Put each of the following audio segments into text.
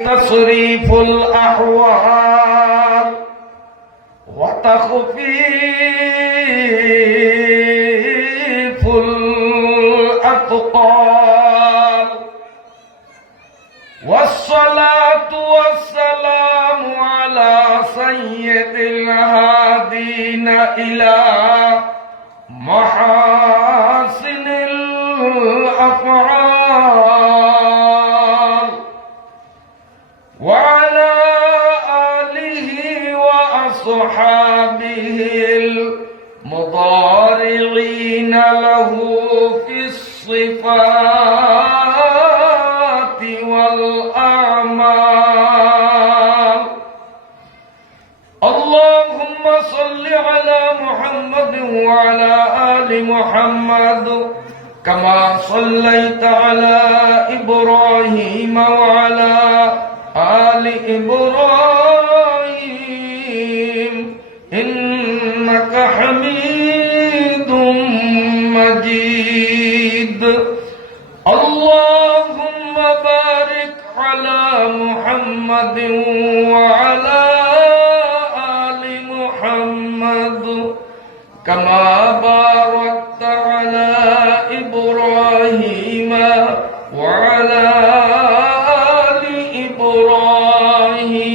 تصريف الأحوال وتخفيف الأثقال والصلاة والسلام على سيد الهادين إلى محاسن الأفعال وعلى آله وأصحابه المضارعين له في الصفات والأعمال. اللهم صل على محمد وعلى آل محمد كما صليت على إبراهيم وعلى آل إبراهيم إنك حميد مجيد. اللهم بارك على محمد وعلى آل محمد كما باركت على إبراهيم وعلى آل إبراهيم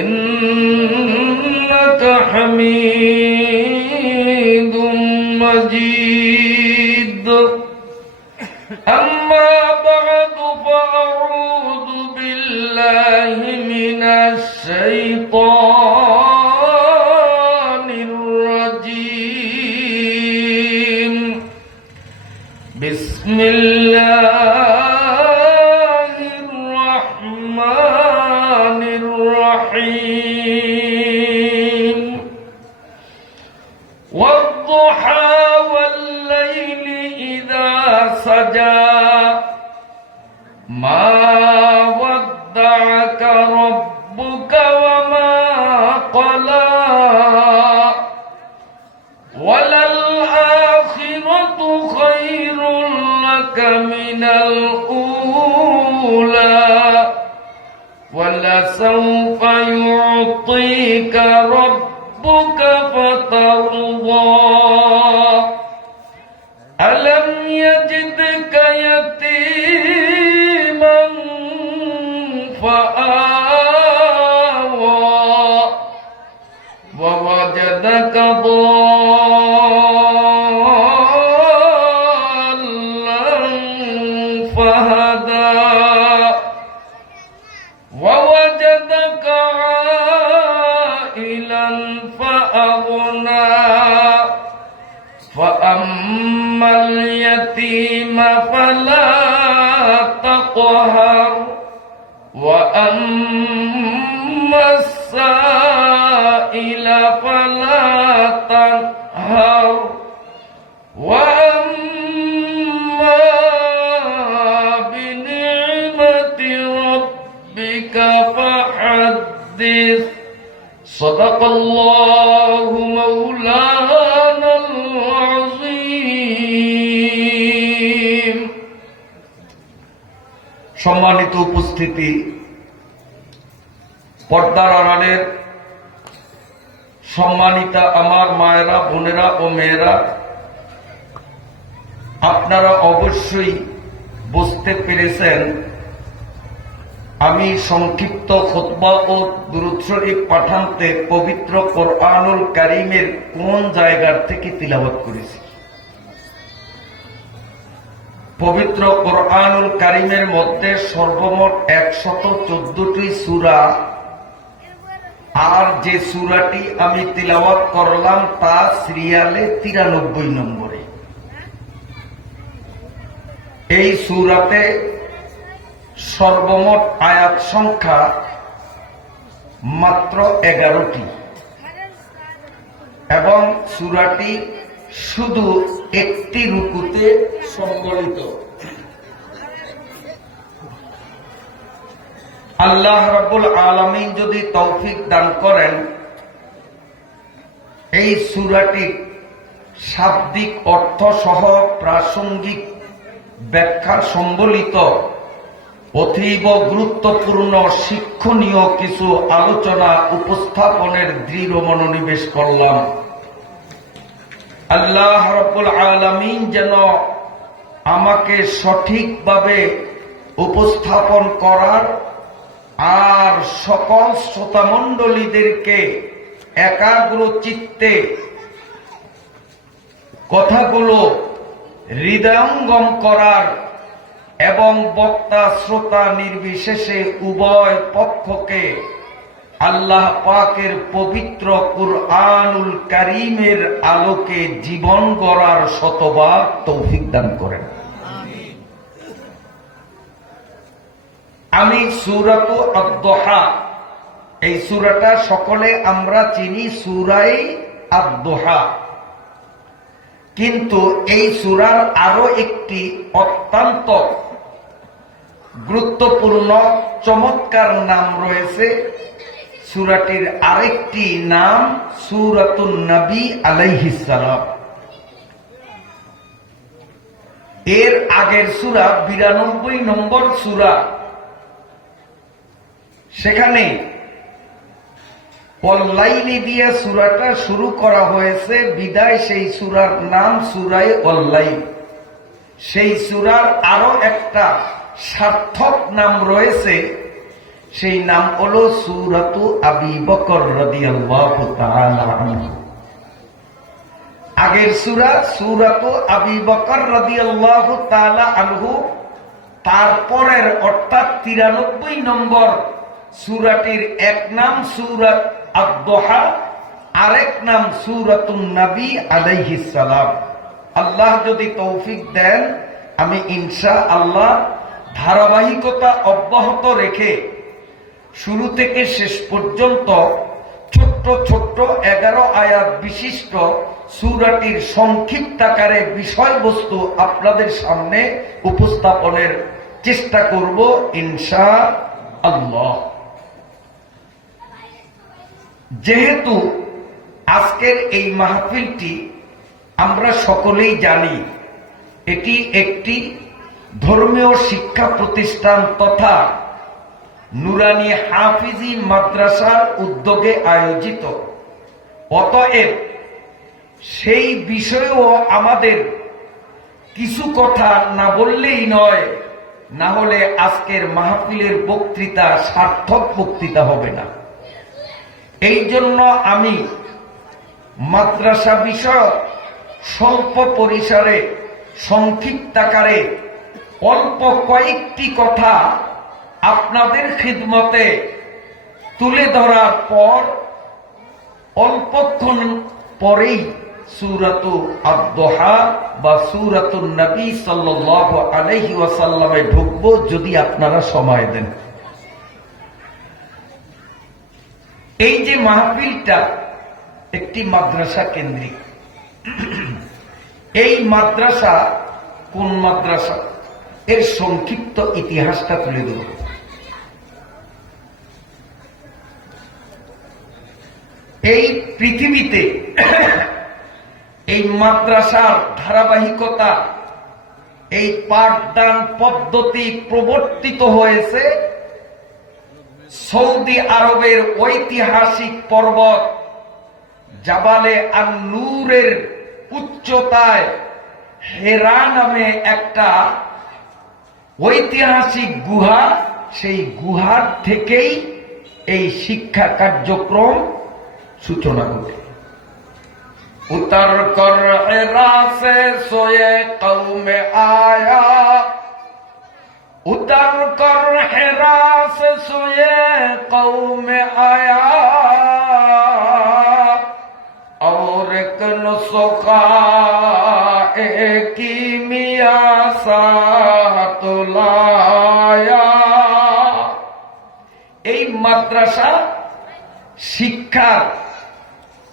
إنك حميد مجيد. أما بعد فأعوذ بالله من الشيطان الرجيم. بسم الله الرحمن الرحيم. والضحى والليل إذا سجى ما ودعك ربك وما قلى وللآخرة خير لك من الأولى ولسوف يعطيك ربك فترضى. ألم يجدك يتيما فآوى ووجدك ضالا فهدى ووجدك عائلا فأغنى فأما اليتيم فلا تقهر وأما السائل فلا تنهر وأما بنعمة ربك فحدث. صدق الله مولانا العظيم. সম্মানিত উপস্থিতি, পর্দার আড়ালের সম্মানিতা আমার মায়েরা, বোনেরা ও মেয়েরা, আপনারা অবশ্যই বুঝতে পেরেছেন আমি সংক্ষিপ্ত খুতবা ও দুরূদ শরীফ পাঠান্তে পবিত্র কোরআনুল কারীমের কোন জায়গার থেকে তিলাওয়াত করেছি। পবিত্র কোরআনুল কারীমের মধ্যে সর্বমোট 114টি সূরা, আর যে সূরাটি আমি তিলাওয়াত করলাম তা সিরিয়ালে 93 নম্বরে। এই সূরাতে সর্বমোট আয়াত সংখ্যা মাত্র 11টি এবং সূরাটি শুধু একটি রুকুতে সংবলিত। আল্লাহ রাব্বুল আলামিন যদি তৌফিক দান করেন, এই সূরাটি শাব্দিক অর্থ সহ প্রাসঙ্গিক ব্যাখ্যা সম্বলিত অতীব গুরুত্বপূর্ণ শিক্ষণীয় কিছু আলোচনা উপস্থাপনের দৃঢ় মনোনিবেশ করলাম। আল্লাহ রাব্বুল আলামিন যেন আমাকে সঠিকভাবে উপস্থাপন করার আর সকল শ্রোতামণ্ডলীদেরকে একাগ্র চিত্তে কথাগুলো হৃদয়ঙ্গম করার এবং বক্তা শ্রোতা নির্বিশেষে উভয় পক্ষকে আল্লাহ পাকের পবিত্র কুরআনুল কারীমের আলোকে জীবন গড়ার শতভাগ তৌফিক দান করেন। আমি সূরাতু আদ-দুহা, এই সূরাটা সকলে আমরা চিনি সূরায়ে আদ-দুহা, কিন্তু এই সূরার আরো একটি অত্যন্ত গুরুত্বপূর্ণ চমৎকার নাম রয়েছে। সূরাটির আরেকটি নাম সূরাতুন নবী আলাইহিস সালাম। এর আগের সূরা 92 নম্বর সূরা, সেখানে ওয়াল্লাইলি দিয়ে সূরাটা শুরু করা হয়েছে, বিদায় সেই সূরার নাম সূরায়ে ওয়াল্লাইল। সেই সূরার আরো একটা সার্থক নাম রয়েছে, সেই নাম হলো সূরাতু আবী বকর রাদিয়াল্লাহু তাআলা আনহু। আগের সূরা সূরাতু আবী বকর রাদিয়াল্লাহু তাআলা আনহু, তারপরের অর্থাৎ 93 নম্বর সূরাটির এক নাম সূরাত আদ-দুহা, আরেক নাম সূরাতুন নবী আলাইহিস সালাম। আল্লাহ যদি তৌফিক দেন, আমি ইনশাআল্লাহ ধারাবাহিকতা অব্যাহত রেখে শুরু থেকে শেষ পর্যন্ত ছোট্ট ছোট্ট 11 আয়াত বিশিষ্ট সূরাটির সংক্ষিপ্তাকারে বিষয়বস্তু আপনাদের সামনে উপস্থাপনের চেষ্টা করব ইনশাআল্লাহ। যেহেতু আজকের এই মাহফিলটি আমরা সকলেই জানি এটি একটি ধর্মীয় শিক্ষা প্রতিষ্ঠান তথা নুরানি হাফিজি মাদ্রাসার উদ্যোগে আয়োজিত, অতএব সেই বিষয়েও আমাদের কিছু কথা না বললেই নয়, না হলে আজকের মাহফিলের বক্তৃতা সার্থক বক্তৃতা হবে না। এই জন্য আমি মাদ্রাসা বিষয়ক স্বল্প পরিসরে সংক্ষিপ্তাকারে অল্প কয়েকটি কথা আপনাদের খিদমতে তুলে ধরার পর অল্পক্ষণ পরেই সূরাতু আদ-দুহা বা সূরাতুন নবী সাল্লাল্লাহু আলাইহি ওয়াসাল্লামে ঢুকব, যদি আপনারা সময় দেন। এই যে মাহফিলটা একটি মাদ্রাসা কেন্দ্রিক, এই মাদ্রাসা কোন মাদ্রাসা, এর সংক্ষিপ্ত ইতিহাসটা তুলে ধরব। এই পৃথিবীতে এই মাদ্রাসার ধারাবাহিকতা, এই পাঠদান পদ্ধতি প্রবর্তিত হয়েছে সৌদি আরবের ঐতিহাসিক পর্বত জাবালে আন-নূরের উচ্চতায় হেরা নামে একটা ঐতিহাসিক গুহা, সেই গুহার থেকেই এই শিক্ষা কার্যক্রম সূচনা ঘটে। উতর কর হেরা সে সোয়ে কওমে আয়া, उतर कर हेरा से सोए कौम आया, और एक नुस्खा की मिया साथ लाया। এই মাদ্রাসা শিক্ষার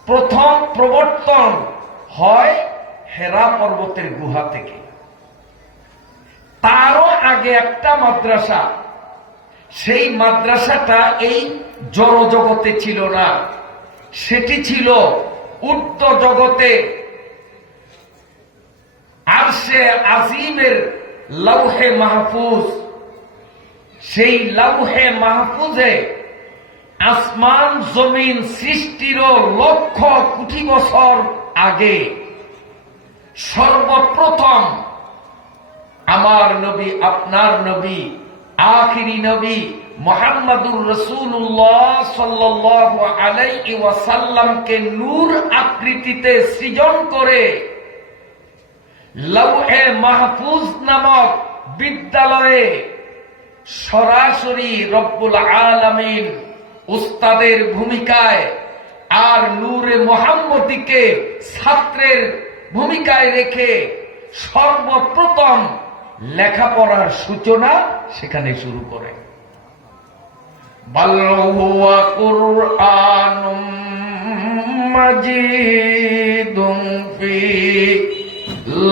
প্রথম প্রবর্তন হয় হেরা পর্বতের গুহা থেকে। তারও আগে একটা মাদ্রাসা, সেই মাদ্রাসাটা এই জড় জগতে ছিল না, সেটি ছিল ঊর্ধ্ব জগতে আরশে আজিমের লৌহে মাহফুজ সেই লাউহে মাহফুজে আসমান জমিন সৃষ্টিরও লক্ষ কোটি বছর আগে সর্বপ্রথম আমার নবী, আপনার নবী, আখিরি নবী মুহাম্মদুর রাসূলুল্লাহ সাল্লাল্লাহু আলাইহি ওয়াসাল্লামকে নূর আকৃতিতে সৃজন করে লাউহে মাহফুজ নামক বিদ্যালয়ে সরাসরি রব্বুল আলামিন উস্তাদের ভূমিকায় আর নূরে মুহাম্মদীকে ছাত্রের ভূমিকায় রেখে সর্বপ্রথম লেখাপড়ার সূচনা সেখানে শুরু করে। বাল হুয়া কুরআনুম মাজিদুন ফি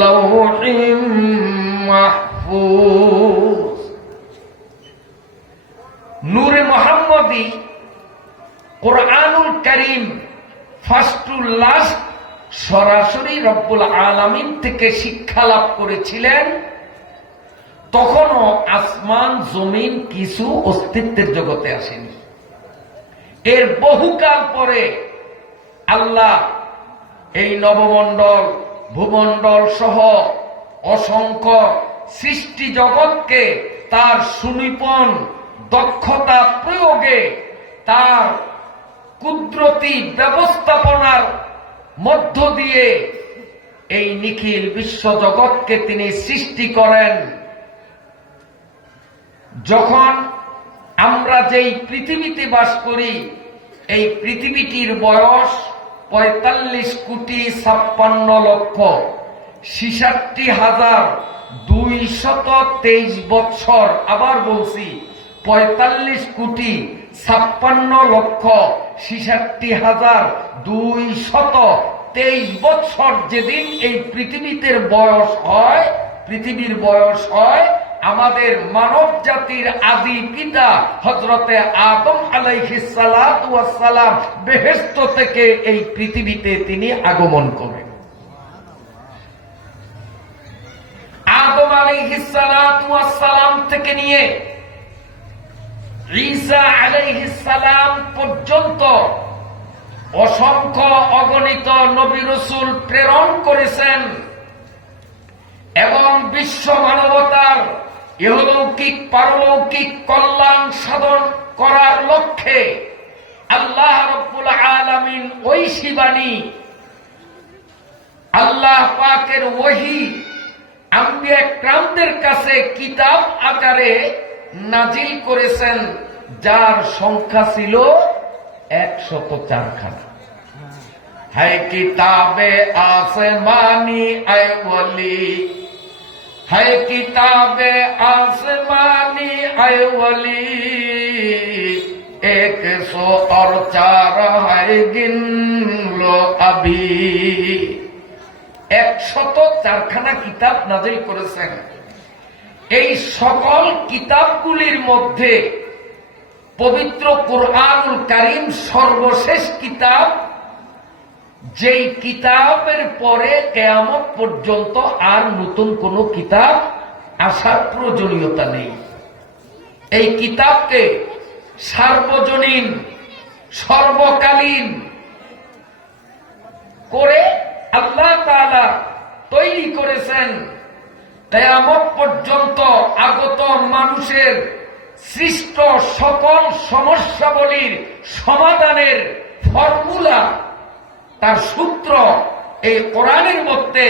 লাওহিম মাহফুজ। নূরে মুহাম্মদী কোরআনুল কারীম ফার্স্ট টু লাস্ট সরাসরি রব্বুল আলামিন থেকে শিক্ষা লাভ করেছিলেন। তখনও আসমান জমিন কিছু অস্তিত্বের জগতে আসেনি। এর বহুকাল পরে আল্লাহ এই নবমণ্ডল, ভূমণ্ডল সহ অসংখ্য সৃষ্টি জগৎকে তার সুনিপুণ দক্ষতা প্রয়োগে, তার কুদরতি ব্যবস্থাপনার মধ্য দিয়ে এই নিখিল বিশ্ব জগৎকে তিনি সৃষ্টি করেন। যখন আমরা যেই পৃথিবীতে বাস করি, এই পৃথিবীটির বয়স 45,66,223 বৎসর। আবার বলছি 45,66,223 বৎসর যেদিন এই পৃথিবীতে বয়স হয়, পৃথিবীর বয়স হয়, আমাদের মানব জাতির আদি পিতা হযরতে আদম আলাইহিস সালাতু ওয়াস সালাম বেহেশত থেকে এই পৃথিবীতে তিনি আগমন করেন। আদম আলাইহিস সালাতু ওয়াস সালাম থেকে নিয়ে ঈসা আলাইহিস সালাম পর্যন্ত অসংখ্য অগণিত নবী রাসূল প্রেরণ করেছেন এবং বিশ্ব মানবতার ইহলৌকিক পারলৌকিক কল্যাণ সাধন করার লক্ষ্যে আল্লাহ রাব্বুল আলামিন ঐশী বাণী, আল্লাহ পাকের ওহী আম্বিয়া কিরামদের কাছে কিতাব আকারে নাজিল করেছেন, যার সংখ্যা ছিল 104 খানা। है किताबे आसमानी ऐ वली, है किताबे आसमानी ऐ वली, 104 है गिन लो अभी। 104 খানা কিতাব নাজিল করেছেন। এই সকল কিতাবগুলির মধ্যে পবিত্র কুরআনুল কারীম সর্বশেষ কিতাব, যেই কিতাবের পরে কিয়ামত পর্যন্ত আর নতুন কোন কিতাব আসার প্রয়োজনীয়তা নেই। এই কিতাবকে সার্বজনীন, সর্বকালীন করে আল্লাহ তাআলা তৈরি করেছেন। কিয়ামত পর্যন্ত আগত মানুষের সৃষ্ট সকল সমস্যাবলীর সমাধানের ফর্মুলা, তার সূত্র এই কোরআনের মধ্যে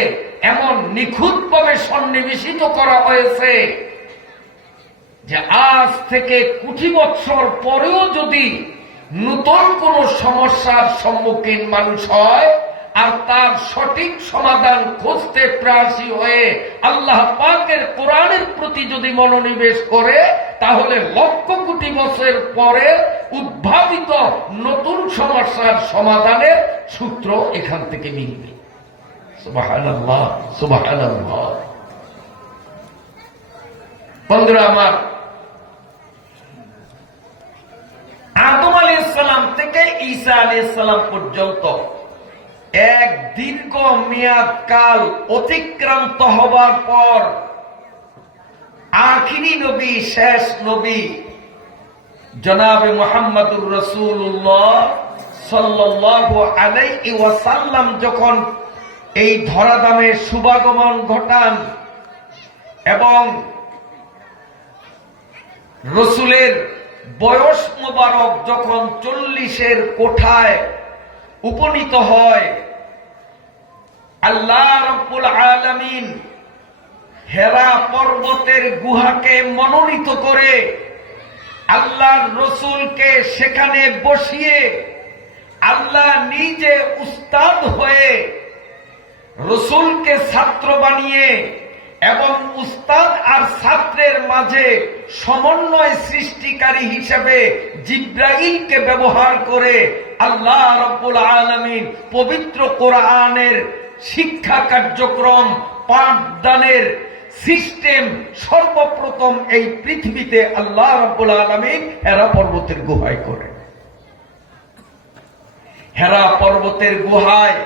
এমন নিখুঁতভাবে সন্নিবেশিত করা হয়েছে যে আজ থেকে কোটি বছর পরেও যদি নতুন কোন সমস্যার সম্মুখীন মানুষ হয় আর তার সঠিক সমাধান খুঁজতে প্রয়াসী হয়ে আল্লাহ পাকের কোরআনের প্রতি যদি মনোনিবেশ করে, তাহলে লক্ষ কোটি বছর পরে উদ্ভাবিত নতুন সমস্যার সমাধানের সূত্র এখান থেকে মিলবে। সুবহানাল্লাহ, সুবহানাল্লাহ। বন্ধুরা আমার, আদম আলাইহিস সালাম থেকে ঈসা আলাইহিস সালাম পর্যন্ত এক দীর্ঘ মেয়াদ কাল অতিক্রান্ত হবার পর আখিরি নবী, শেষ নবী জনাবে মুহাম্মদুর রাসূলুল্লাহ সাল্লাল্লাহু আলাইহি ওয়াসাল্লাম যখন এই ধরাধামে শুভাগমন ঘটান এবং রসুলের বয়স মোবারক যখন 40-এর কোঠায় উপনীত হয়, আল্লাহ রাব্বুল আলামিন হেরা পর্বতের গুহাকে মনোনীত করে আল্লাহর রসুলকে সেখানে বসিয়ে আল্লাহ নিজে উস্তাদ হয়ে রসুলকে ছাত্র বানিয়ে এবং উস্তাদ আর ছাত্রের মাঝে সমন্বয় সৃষ্টিকারী হিসেবে জিব্রাইলকে ব্যবহার করে আল্লাহ রাব্বুল আলামিন পবিত্র কোরআনের শিক্ষা কার্যক্রম পাঠদানের সিস্টেম সর্বপ্রথম এই পৃথিবীতে আল্লাহ রাব্বুল আলামিন হেরা পর্বতের গুহায় করে। হেরা পর্বতের গুহায়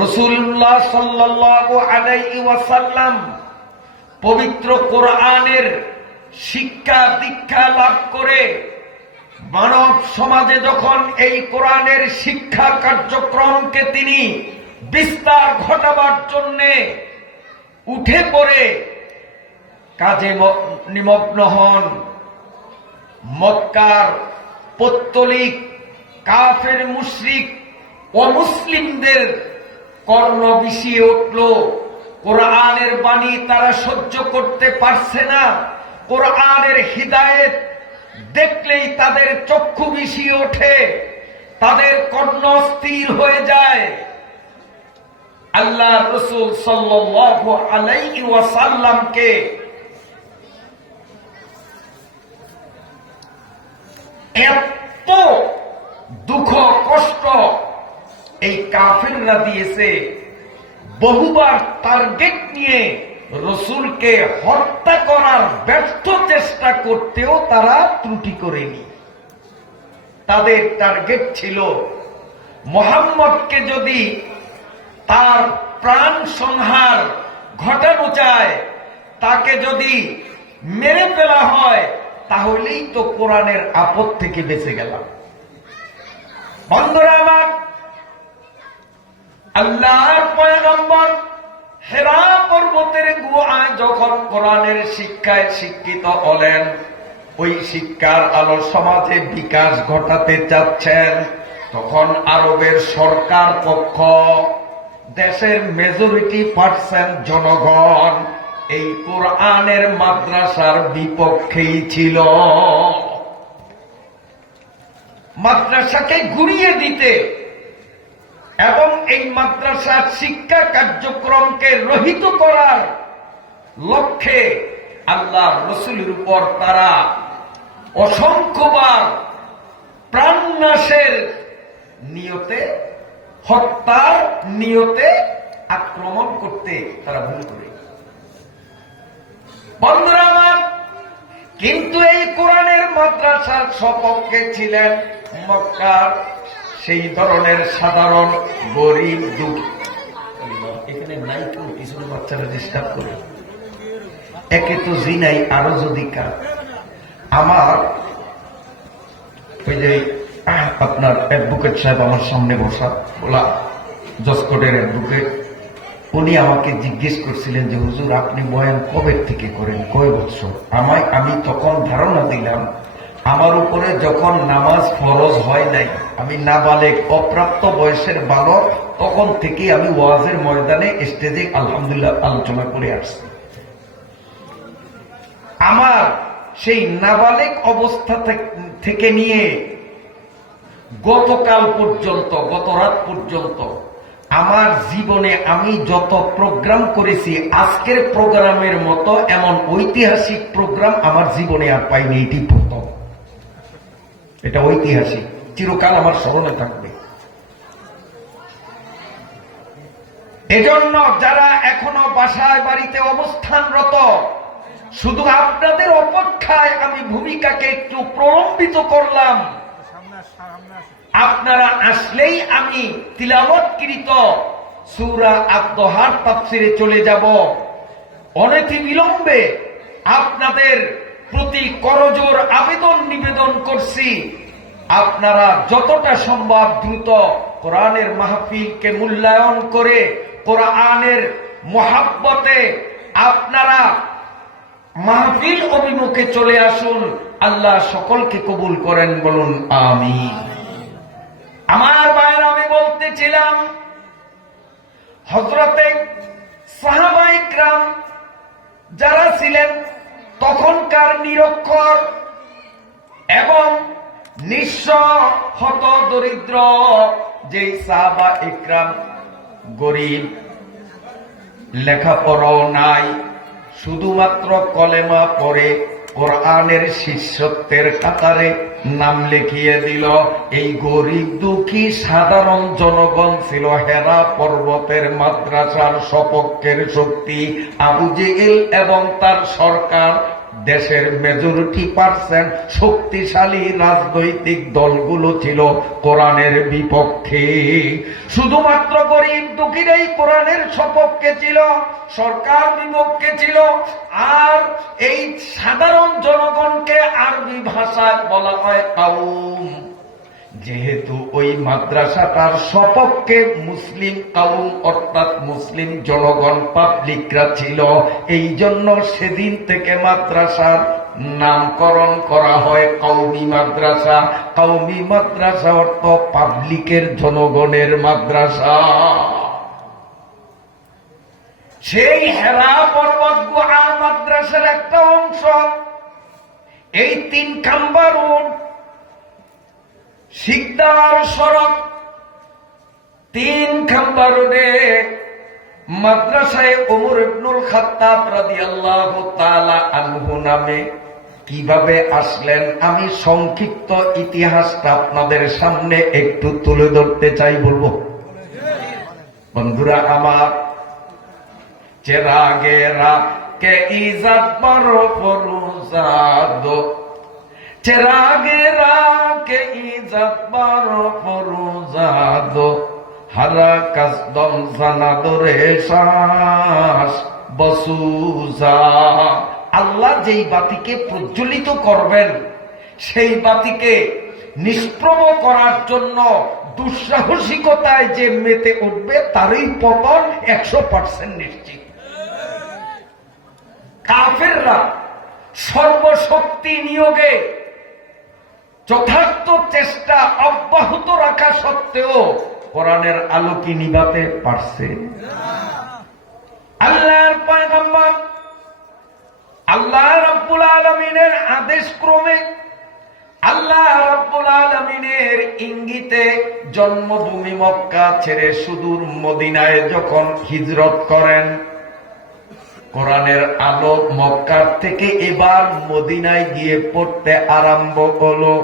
রাসূলুল্লাহ সাল্লাল্লাহু আলাইহি ওয়াসাল্লাম পবিত্র কোরআনের শিক্ষা দীক্ষা লাভ করে মানব সমাজে যখন এই কোরআনের শিক্ষা কার্যক্রমকে তিনি বিস্তার ঘটাবার জন্য উঠে পড়ে কাজে নিমগ্ন হন, মক্কার পৌত্তলিক কাফের মুশরিক অমুসলিমদের কর্ণ বিষিয়ে উঠল। কোরআনের বাণী তারা সহ্য করতে পারছে না। কোরআনের হিদায়েত দেখলেই তাদের চক্ষু বিষিয়ে ওঠে, তাদের কর্ণ স্থির হয়ে যায়। আল্লাহ রাসূল সাল্লাল্লাহু আলাইহি ওয়াসাল্লামকে এত দুঃখ কষ্ট এই কাফিররা দিয়েছে, বহুবার টার্গেট নিয়ে রসুলকে হত্যা করার ব্যর্থ চেষ্টা করতেও তারা ত্রুটি করেনি। তাদের টার্গেট ছিল মুহাম্মদকে যদি তার প্রাণ সংহার ঘটানো যায়, তাকে যদি মেরে ফেলা হয়, তাহলেই তো কোরআনের আপদ থেকে বেঁচে গেলাম। বন্ধুরা আমার, আল্লাহর পয়গম্বর হেরা পর্বতের গুহায় যখন কোরআনের শিক্ষায় শিক্ষিত হলেন, ওই শিক্ষার আলো সমাজে বিকাশ ঘটাতে চাচ্ছেন, তখন আরবের সরকার পক্ষ, দেশের মেজরিটি পার্সেন্ট জনগণ এই কোরআনের মাদ্রাসার বিপক্ষেই ছিল। মাদ্রাসাকে ঘুরিয়ে দিতে এবং এই মাদ্রাসার শিক্ষা কার্যক্রমকে রহিত করার লক্ষ্যে আল্লাহ রসুলের উপর তারা অসংখ্যবার প্রাণনাশের নিয়তে, হত্যার নিয়তে আক্রমণ করতে তারা ভুল করে। বন্ধুরা আমার, কিন্তু এই কোরআনের মাদ্রাসার সপক্ষে ছিলেন মক্কার সেই ধরনের সাধারণ গরিব দুঃখী। এখানে নাই কেউ, পিছনে বাচ্চারা ডিস্টার্ব করে, একে তো জিনাই, আরো যদি কার। আমার ওই যে আপনার অ্যাডভোকেট সাহেব আমার সামনে বসা, বলা জসকোটের অ্যাডভোকেট, উনি আমাকে জিজ্ঞেস করছিলেন যে হুজুর আপনি বয়ান কবে থেকে করেন, কয় বছর? আমি তখন ধারণা দিলাম আমার উপরে যখন নামাজ ফরজ হয় নাই, আমি নাবালেগ অপ্রাপ্ত বয়সের বালক, তখন থেকে আমি ওয়াজের ময়দানে স্টেজে আলহামদুলিল্লাহ আলোচনা করে আসছি। আমার সেই নাবালেগ অবস্থা থেকে নিয়ে গতকাল পর্যন্ত, গত রাত পর্যন্ত আমার জীবনে আমি যত প্রোগ্রাম করেছি, আজকের প্রোগ্রামের মতো এমন ঐতিহাসিক প্রোগ্রাম আমার জীবনে আর পাইনি। এটি প্রথম, এটা ঐতিহাসিক, চিরকাল আমার স্মরণে থাকবে। এজন্য যারা এখনো বাসায় বাড়িতে অবস্থানরত, শুধু আপনাদের অপেক্ষায় আমি ভূমিকাকে একটু প্রলম্বিত করলাম। আপনারা আসলেই আমি তিলাওয়াতকৃত সূরা আদ-দোহার তাফসিরে চলে যাব। অনতি বিলম্বে আপনাদের প্রতি করজোর আবেদন নিবেদন করছি, আপনারা যতটা সম্ভব দ্রুত কোরআনের মাহফিলকে মূল্যায়ন করে কোরআনের মহাব্বতে আপনারা মাহফিল অভিমুখে চলে আসুন। আল্লাহ সকলকে কবুল করেন, বলুন আমিন। আমার ভাইয়েরা, আমি বলতেছিলাম হযরতে সাহাবায়ে কিরাম যারা ছিলেন তখনকার নিরক্ষর এবং নিঃস্ব হত দরিদ্র, যেই সাহাবায়ে কিরাম গরিব, লেখাপড়াও নাই, শুধুমাত্র কলেমা পড়ে কোরআনের শিষ্যত্বের কাতারে নাম লিখিয়ে দিল, এই গরিব দুঃখী সাধারণ জনগণ ছিল হেরা পর্বতের মাদ্রাসার সপক্ষের শক্তি। আবু জেহেল এবং তার সরকার, দেশের মেজরিটি পার্সেন্ট শক্তিশালী রাজনৈতিক দলগুলো ছিল কোরআনের বিপক্ষে। শুধুমাত্র গরিব দুঃখীরাই কোরআনের সপক্ষে ছিল, সরকার বিপক্ষে ছিল। আর এই সাধারণ জনগণকে আরবি ভাষায় বলা হয় কাউম। যেহেতু ওই মাদ্রাসাটার সপক্ষে মুসলিম কাউম অর্থাৎ মুসলিম জনগণ পাবলিকরা ছিল, এই জন্য সেদিন থেকে মাদ্রাসার নামকরণ করা হয় কওমি মাদ্রাসা। কওমি মাদ্রাসা অর্থ পাবলিকের, জনগণের মাদ্রাসা। সেই হেরা পর্বত গুহার মাদ্রাসার একটা অংশ এই 3 খাম্বা রোড, শিকদার সড়ক, 3 খাম্বা রোডে মাদ্রাসায় ওমর ইবনুল খাত্তাব রাদিয়াল্লাহু তাআলা আনহু নামে কিভাবে আসলেন, আমি সংক্ষিপ্ত ইতিহাসটা আপনাদের সামনে একটু তুলে ধরতে চাই, বলবো। বন্ধুরা আমার, চেরাগেরা কে ইজাত পারো ফরুজাদ, চেরাগেরা কে ইজাত পারো ফরুজাদ, হারা কাসদম জানাদরে শ্বাস বসুজা। আল্লাহ যেই বাতিকে প্রজ্বলিত করবেন, সেই বাতিকে নিষ্প্রভ করার জন্য দুঃসাহসিকতায় যে মেতে উঠবে তারই পতন 100% নিশ্চিত। কাফেররা সর্বশক্তি নিয়োগে যথার্থ চেষ্টা অব্যাহত রাখা সত্ত্বেও কোরআনের আলো কি নিভাতে পারছে? আল্লাহর পয়গম্বর আল্লাহ রাব্বুল আলামিনের আদেশ ক্রমে, আল্লাহ রাব্বুল আলামিনের ইঙ্গিতে জন্মভূমি মক্কা ছেড়ে সুদূর মদিনায় যখন হিজরত করেন, কোরআনের আলো মক্কার থেকে এবার মদিনায় গিয়ে পড়তে আরম্ভ হলো।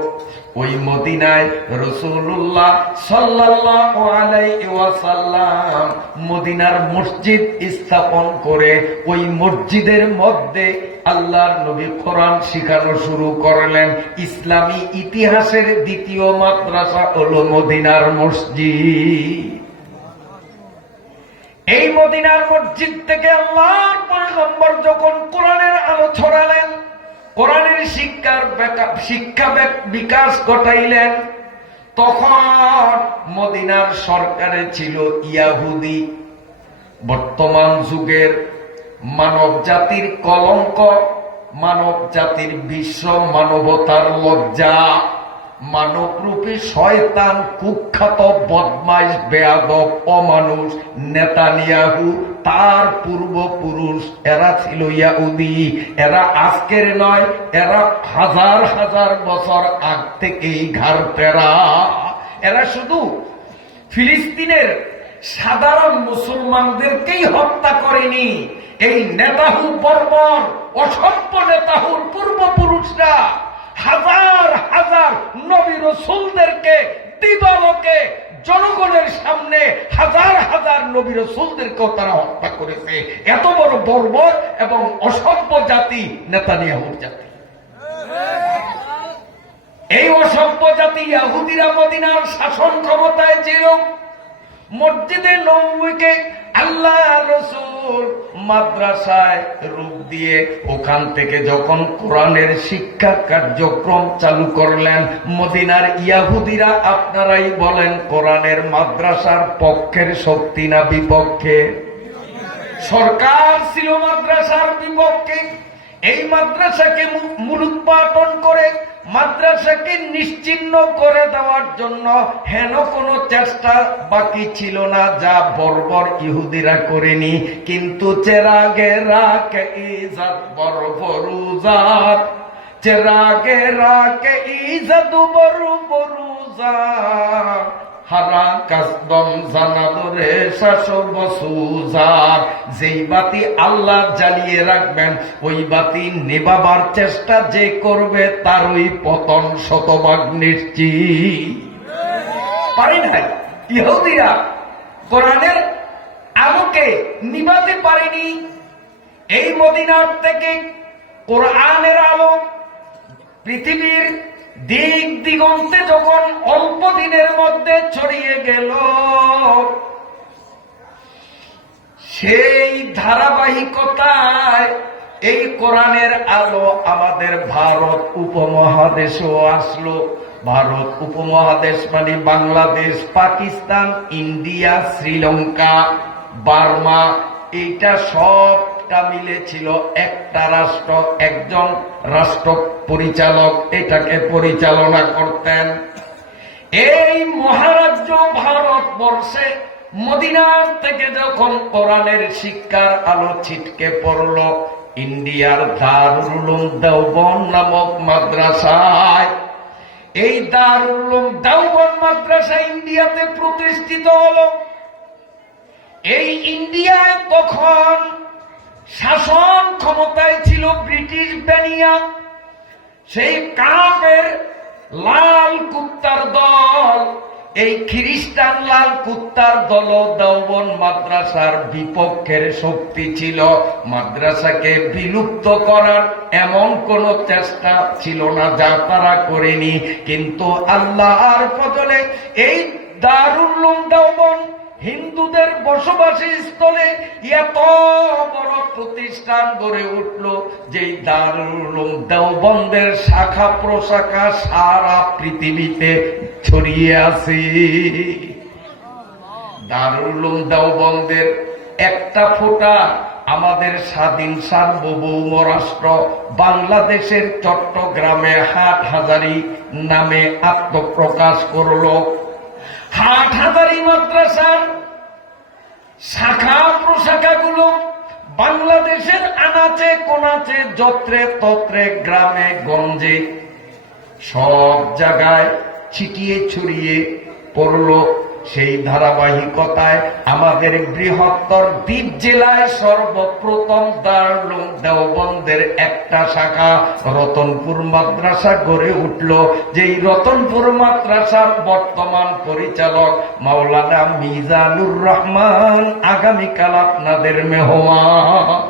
ওই মদিনায় রাসূলুল্লাহ সাল্লাল্লাহু আলাইহি ওয়াসাল্লাম মদিনার মসজিদ স্থাপন করে ওই মসজিদের মধ্যে আল্লাহর নবী কোরআন শিখানো শুরু করলেন। ইসলামী ইতিহাসের দ্বিতীয় মাদ্রাসা হলো মদিনার মসজিদ। এই মদিনার মসজিদ থেকে আল্লাহর পয়গম্বর যখন কোরআনের আলো ছড়ালেন, কোরআনের শিক্ষা বিকাশ ঘটাইলেন, তখন মদিনার সরকারে ছিল ইয়াহুদি। বর্তমান যুগের মানব জাতির কলঙ্ক, মানব জাতির বিশ্ব মানবতার লজ্জা, মানবরূপী শয়তান, কুখ্যাত বদমাইশ, বেয়াদব, অমানুষ নেতানিয়াহু, তার পূর্বপুরুষ এরা ছিল ইহুদি। এরা আজকের নয়, এরা হাজার হাজার বছর আগ থেকেই ঘাড় পেরা। এরা শুধু ফিলিস্তিনের সাধারণ মুসলমানদেরকেই হত্যা করেনি, এই নেতাহু বর্বর অসভ্য নেতাহুর পূর্বপুরুষরা হাজার হাজার নবী রাসূলদেরকে দিবালোকে জনগণের সামনে হাজার হাজার নবী রাসূলদেরকেও তারা হত্যা করেছে। এত বড় বর্বর এবং অসভ্য জাতি নেতানিয়াহুর জাতি। এই অসভ্য জাতি ইহুদিরা মদিনার শাসন ক্ষমতায় ছিল। মসজিদে নববীকে আল্লাহ রাসূল মাদ্রাসায় রূপ দিয়ে ওখান থেকে যখন কোরআনের শিক্ষা কার্যক্রম চালু করলেন, মদিনার ইহুদিরা আপনারাই বলেন কোরআনের মাদ্রাসার পক্ষের শক্তি না বিপক্ষে? সরকার ছিল মাদ্রাসার বিপক্ষে। এই মাদ্রাসাকে মূলোৎপাটন করে মাদ্রাসাকে নিশ্চিহ্ন করে দেওয়ার জন্য হেন কোনো চেষ্টা বাকি ছিল না যা বর্বর ইহুদিরা করেনি। কিন্তু চেরাগে রাকে ইজাত বর্বরুজাত, চেরাগে রাকে ইজাত বর্বরুজাত, হারা কাসদম জানাদরে শাসব সুজার। যেই বাতি আল্লাহ জ্বালিয়ে রাখবেন ওই বাতি নেবাবার চেষ্টা যে করবে তার ওই পতন শতভাগ নিশ্চিত। পারি নাই ইহুদিরা কোরআনের আলোকে নিবাতে পারেনি। এই মদিনার থেকে কোরআনের আলো পৃথিবীর দিক দিগন্তে যখন অল্প দিনের মধ্যে ছড়িয়ে গেল, সেই ধারাবাহিকতায় এই কোরআনের আলো আমাদের ভারত উপমহাদেশেও আসলো। ভারত উপমহাদেশ মানে বাংলাদেশ, পাকিস্তান, ইন্ডিয়া, শ্রীলঙ্কা, বার্মা, এইটা সবটা মিলে ছিল একটা রাষ্ট্র। একজন রাষ্ট্র পরিচালক এটাকে পরিচালনা করতেন। এই মহারাজ্য ভারতবর্ষে মদিনার থেকে যখন কোরআনের শিক্ষার আলো ছিটকে পড়ল, ইন্ডিয়ার দারুল উলুম দেওবন্দ নামক মাদ্রাসায়, এই দারুল উলুম দেওবন্দ মাদ্রাসা ইন্ডিয়াতে প্রতিষ্ঠিত হল। এই ইন্ডিয়ায় তখন শাসন ক্ষমতায় ছিল ব্রিটিশ বানিয়া। সেই কাফের লাল কুত্তার দল, এই খ্রিস্টান লাল কুত্তার দল দেওবন্দ মাদ্রাসার বিপক্ষের শক্তি ছিল। মাদ্রাসাকে বিলুপ্ত করার এমন কোন চেষ্টা ছিল না যা তারা করেনি। কিন্তু আল্লাহর ফজলে এই দারুল উলুম দেওবন্দ হিন্দুদের বসবাসী স্থলে এত বড় প্রতিষ্ঠান গড়ে উঠল যে দারুল উলুম দেওবন্দের শাখা প্রশাখা সারা পৃথিবীতে ছড়িয়ে আছে। দারুল উলুম দেওবন্দের একটা ফোঁটা আমাদের স্বাধীন সার্বভৌম রাষ্ট্র বাংলাদেশের চট্টগ্রামে হাটহাজারী নামে আত্মপ্রকাশ করল। হাটহাজারী মাদ্রাসার শাখা প্রশাখাগুলো বাংলাদেশের আনাচে কোনাচে যত্রে তত্রে গ্রামে গঞ্জে সব জায়গায় ছিটিয়ে ছড়িয়ে পড়ল। সেই ধারাবাহিকতায় আমাদের বৃহত্তর দ্বীপ জেলায় সর্বপ্রথম দারুল উলুম দেওবন্দের একটা শাখা রতনপুর মাদ্রাসা গড়ে উঠল। যেই রতনপুর মাদ্রাসার বর্তমান পরিচালক মাওলানা মিজানুর রহমান আগামীকাল আপনাদের মেহমান।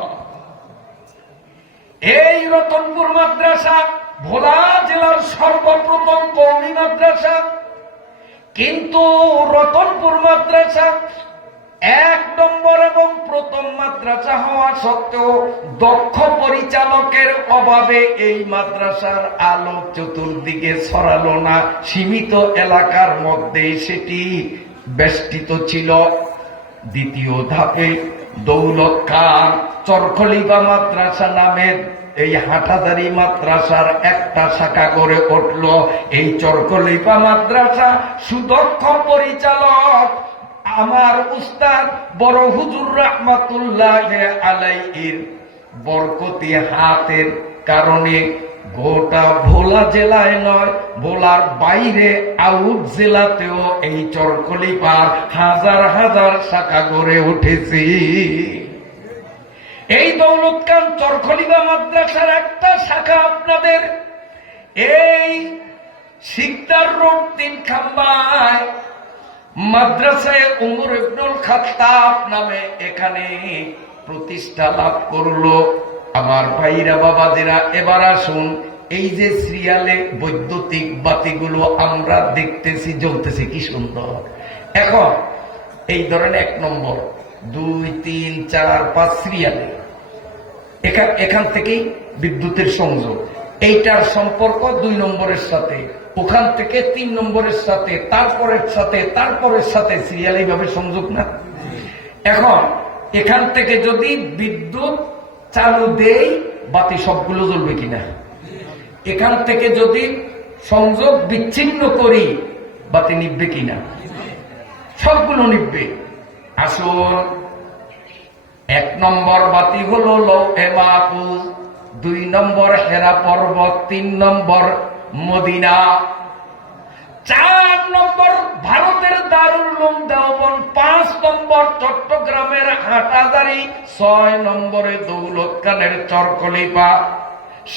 এই রতনপুর মাদ্রাসা ভোলা জেলার সর্বপ্রথম কওমি মাদ্রাসা। কিন্তু রতনপুর মাদ্রাসা এক নম্বর এবং প্রথম মাদ্রাসা হওয়া সত্ত্বেও দক্ষ পরিচালকের অভাবে এই মাদ্রাসার আলো চতুর্দিকে ছড়ালো না। সীমিত এলাকার মধ্যে সেটি বেষ্টিত ছিল। দ্বিতীয় ধাপে দৌলত খান চরখলিফা মাদ্রাসা নামের এই হাটহাজারী মাদ্রাসার একটা শাখা গড়ে উঠল। এই চরখলিফা মাদ্রাসা সুদক্ষ পরিচালক আমার উস্তাদ বড় হুজুর রাহমাতুল্লাহ আলাইহির বরকতি হাতের কারণে গোটা ভোলা জেলায় নয়, ভোলার বাইরে আউট জেলাতেও এই চরখলিফার হাজার হাজার শাখা গড়ে উঠেছে। এই দৌলত খান চরখলিফা মাদ্রাসার একটা শাখা আপনাদের এই শিকদার রোড ৩ খাম্বায় মাদ্রাসায় উমর ইবনুল খাত্তাব নামে এখানে প্রতিষ্ঠা লাভ করলো। আমার ভাইরা বাবাদেরা, এবার আসুন, এই যে সিরিয়ালে বৈদ্যুতিক বাতিগুলো আমরা দেখতেছি জ্বলতেছে কি সুন্দর। এখন এই ধরেন ১ নম্বর 2, 3, 4, 5 সিরিয়ালে। এখান থেকেই বিদ্যুতের সংযোগ। এইটার সম্পর্ক 2 নম্বরের সাথে, ওখান থেকে 3 নম্বরের সাথে, তারপরের সাথে, তারপরের সাথে, সিরিয়াল এইভাবে সংযোগ না। এখন এখান থেকে যদি বিদ্যুৎ চালু দেই, বাতি সবগুলো জ্বলবে কিনা? এখান থেকে যদি সংযোগ বিচ্ছিন্ন করি, বাতি নিববে কিনা? সবগুলো নিববে। আসুন, 1 নম্বর বাতি হলো লৌহে মাহফুজ, 2 নম্বর হেরা পর্বত, 3 নম্বর মদিনা, 4 নম্বর ভারতের দারুল উলুম দেওবন্দ, 5 নম্বর চট্টগ্রামের হাটহাজারী, 6 নম্বরে দৌলত খানের চরকলিপা,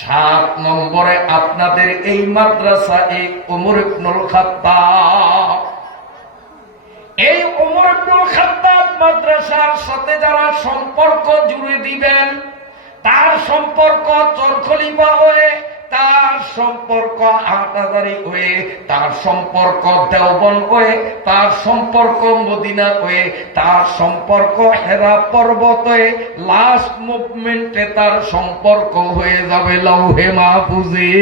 7 নম্বরে আপনাদের এই মাদ্রাসা ওমর ইবনুল খাত্তাব। এই ওমর ইবনুল খাত্তাব মাদ্রাসার সাথে যারা সম্পর্ক জুড়ে দিবেন, তার সম্পর্ক চরখলিফা হয়ে, তার সম্পর্ক হাটহাজারী হয়ে, তার সম্পর্ক দেওবন্দ হয়ে, তার সম্পর্ক মদিনা হয়ে, তার সম্পর্ক হেরা পর্বত হয়ে, লাস্ট মুভমেন্টে তার সম্পর্ক হয়ে যাবে লৌহে মাহফুজে।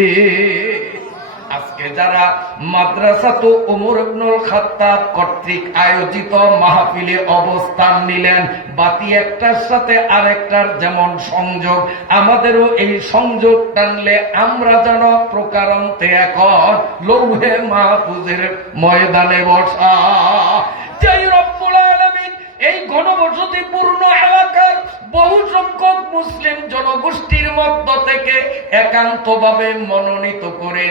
আজকে যারা মাদ্রাসাতু ওমর ইবনুল খাত্তাব কর্তৃক আয়োজিত মাহফিলে অবস্থান নিলেন, বাতি একটার সাথে আরেকটার যেমন সংযোগ, আমাদেরও এই সংযোগ টানলে আমরা যেন প্রকারান্তে এখন লৌহে মাহফুজের ময়দানে বসা। জয় রব্বুল আলামিন এই ঘনবসতিপূর্ণ এলাকার বহু সংখ্যক মুসলিম জনগোষ্ঠীর মধ্য থেকে একান্তভাবে মনোনীত করে,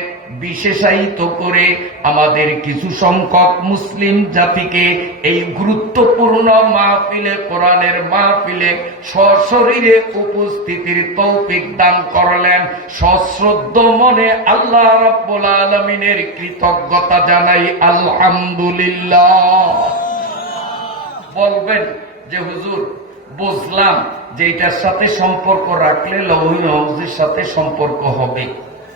বিশেষায়িত করে আমাদের কিছু সংখ্যক মুসলিম জাতিকে এই গুরুত্বপূর্ণ মাহফিলে, কোরআনের মাহফিলে সশরীরে উপস্থিতির তৌফিক দান করলেন। সশ্রদ্ধ মনে আল্লাহ রাব্বুল আলামিনের কৃতজ্ঞতা জানাই আলহামদুলিল্লাহ। বলবেন যে হুজুর বুঝলাম যে এটার সাথে সম্পর্ক রাখলে লৌহে মাহফুজের সাথে সম্পর্ক হবে,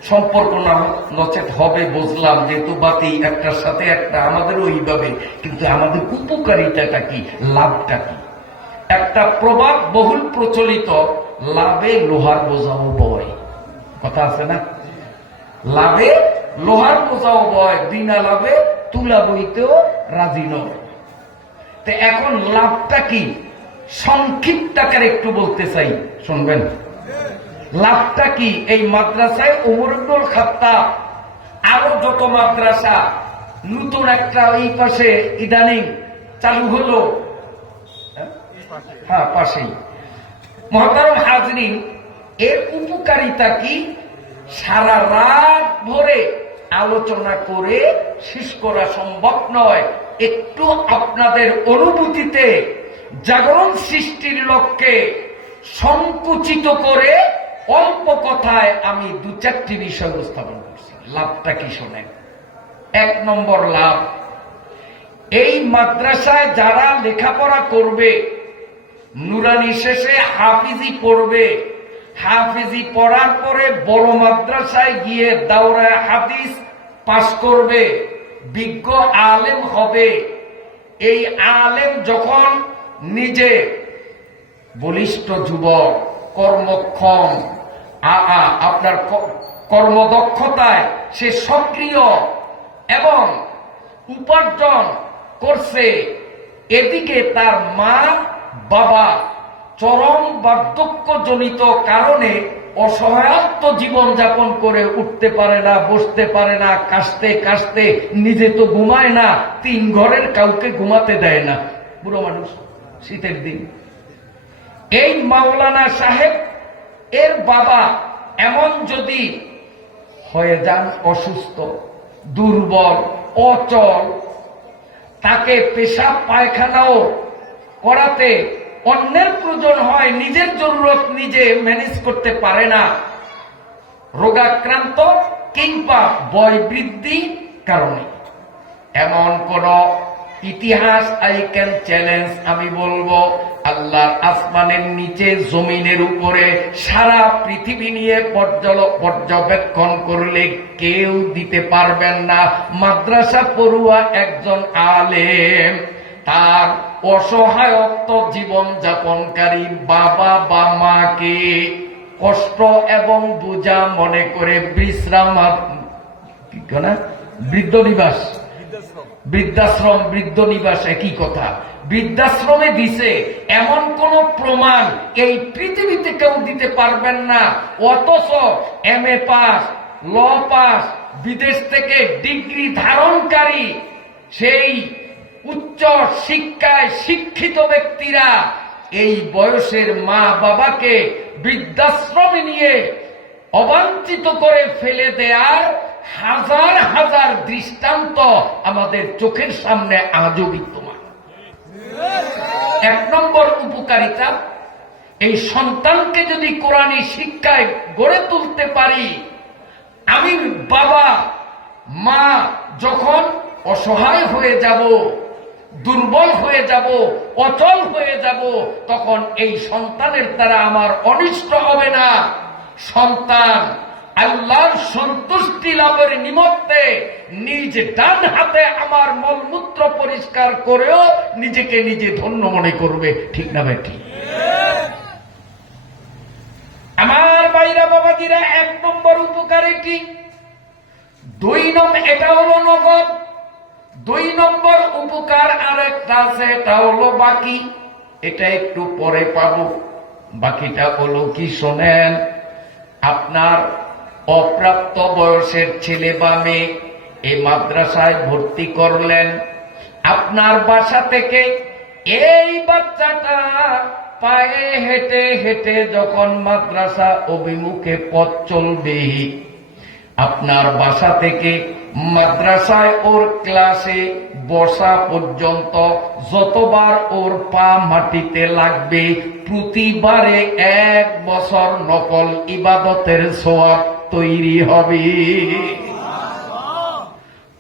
সম্পর্ক না নচেত হবে, বুঝলাম, যেহেতু বাতি একটার সাথে একটা, আমাদেরও ওইভাবে, কিন্তু আমাদের উপকারিতাটা কি, লাভটা কি? একটা প্রবাদ বহুল প্রচলিত, লাভে লোহার বোঝাও বয়, কথা আছে না? লাভে লোহার বোঝাও বয়, বিনা লাভে তুলা বইতেও রাজি নয়। তো এখন লাভটা কি, সংক্ষিপ্ত আকারে একটু বলতে চাই, শুনবেন। লাভটা কি? এই মাদ্রাসায় ওমর ইবনুল খাত্তাব, আরো যত মাদ্রাসা, নতুন একটা এই পাশে ইদানিং চালু হলো, হ্যাঁ পাশেই, মুহতারাম হাজরিন, এর উপকারিতা কি সারা রাত ভরে আলোচনা করে শেষ করা সম্ভব নয়। একটু আপনাদের অনুভূতিতে জাগরণ সৃষ্টির লক্ষ্যে সংকুচিত করে অল্প কথায় আমি 2-4টি বিষয় উপস্থাপন করছি। লাভটা কি শোনেন। 1 নম্বর লাভ, এই মাদ্রাসায় যারা লেখাপড়া করবে, নুরানি শেষে হাফিজি পড়বে, হাফিজি পড়ার পরে বড় মাদ্রাসায় গিয়ে দাওরায়ে হাদিস পাশ করবে, বিজ্ঞ আলেম হবে। এই আলেম যখন নিজে বলিষ্ঠ যুবক, কর্মক্ষম, আপনার কর্মদক্ষতায় সে সক্রিয় এবং উপার্জন করছে, এদিকে তার মা বাবা চরম বার্ধক্যজনিত কারণে অসহায়ত্ব জীবন যাপন করে উঠতে পারে না, বসতে পারে না, কাশতে কাশতে নিজে তো ঘুমায় না, 3 ঘরের কাউকে ঘুমাতে দেয় না, বুড়ো মানুষ, শীতের দিন। এই মাওলানা সাহেব এর বাবা এমন যদি হয়ে যান অসুস্থ, দুর্বল, অচল, তাকে পেশাব পায়খানাও করাতে অন্যের প্রয়োজন হয়, নিজের জরুরত নিজে ম্যানেজ করতে পারে না, রোগাক্রান্ত কিংবা বয় বৃদ্ধি কারণে, এমন কোন ইতিহাস আই ক্যান চ্যালেঞ্জ, আমি বলবো আল্লাহর আসমানের নিচে জমিনের উপরে সারা পৃথিবী নিয়ে পর্যবেক্ষণ করলে কেউ দিতে পারবেন না মাদ্রাসা পড়ুয়া একজন আলেম তার অসহায়ত্ব জীবন যাপনকারী বাবা বা মাকে কষ্ট এবং বোঝা মনে করে বিশ্রাম বৃদ্ধ নিবাস, বৃদ্ধাশ্রম, বৃদ্ধ নিবাস একই কথা, বৃদ্ধাশ্রমে দিছে এমন কোন প্রমাণ এই পৃথিবীতে কেউ দিতে পারবেন না। অথচ MA পাস, ল পাস, বিদেশ থেকে ডিগ্রি ধারণকারী সেই উচ্চ শিক্ষায় শিক্ষিত ব্যক্তিরা এই বয়সের মা বাবাকে বৃদ্ধাশ্রমে নিয়ে অবাঞ্ছিত করে ফেলে দেয়ার হাজার হাজার দৃষ্টান্ত আমাদের চোখের সামনে আজও বিদ্যমান। 1 নম্বর উপকারিতা, এই সন্তানকে যদি কোরআনী শিক্ষায় গড়ে তুলতে পারি, আমি বাবা মা যখন অসহায় হয়ে যাব, দুর্বল হয়ে যাব, অচল হয়ে যাব, তখন এই সন্তানের দ্বারা আমার অনিষ্ট হবে না। সন্তান আল্লাহর সন্তুষ্টি লাভের নিমিত্তে নিজ ডান হাতে আমার মলমূত্র পরিষ্কার করেও নিজেকে নিজে ধন্য মনে করবে। ঠিক না ভাই? ঠিক। আমার ভাইরা বাবাজিরা, 1 নম্বর উপকার এটি। 2 নম্বর, এটা হলো নগদ। 2 নম্বর উপকার আরেকটা আছে, এটা হলো বাকি। এটা একটু পরে পাবো। বাকিটা হলো কি শোনেন, আপনার অপ্রাপ্ত বয়সের ছেলে বা মেয়ে এই মাদ্রাসায় ভর্তি করলেন। আপনার বাসা থেকে এই বাচ্চাটা পায়ে হেঁটে হেঁটে যখন মাদ্রাসা অভিমুখে পথ চলবে, আপনার বাসা থেকে মাদ্রাসায় ওর ক্লাসে বসা পর্যন্ত যতবার ওর পা মাটিতে লাগবে, প্রতিবারে 1 বছর নকল ইবাদতের সওয়াব তৈরি হবে।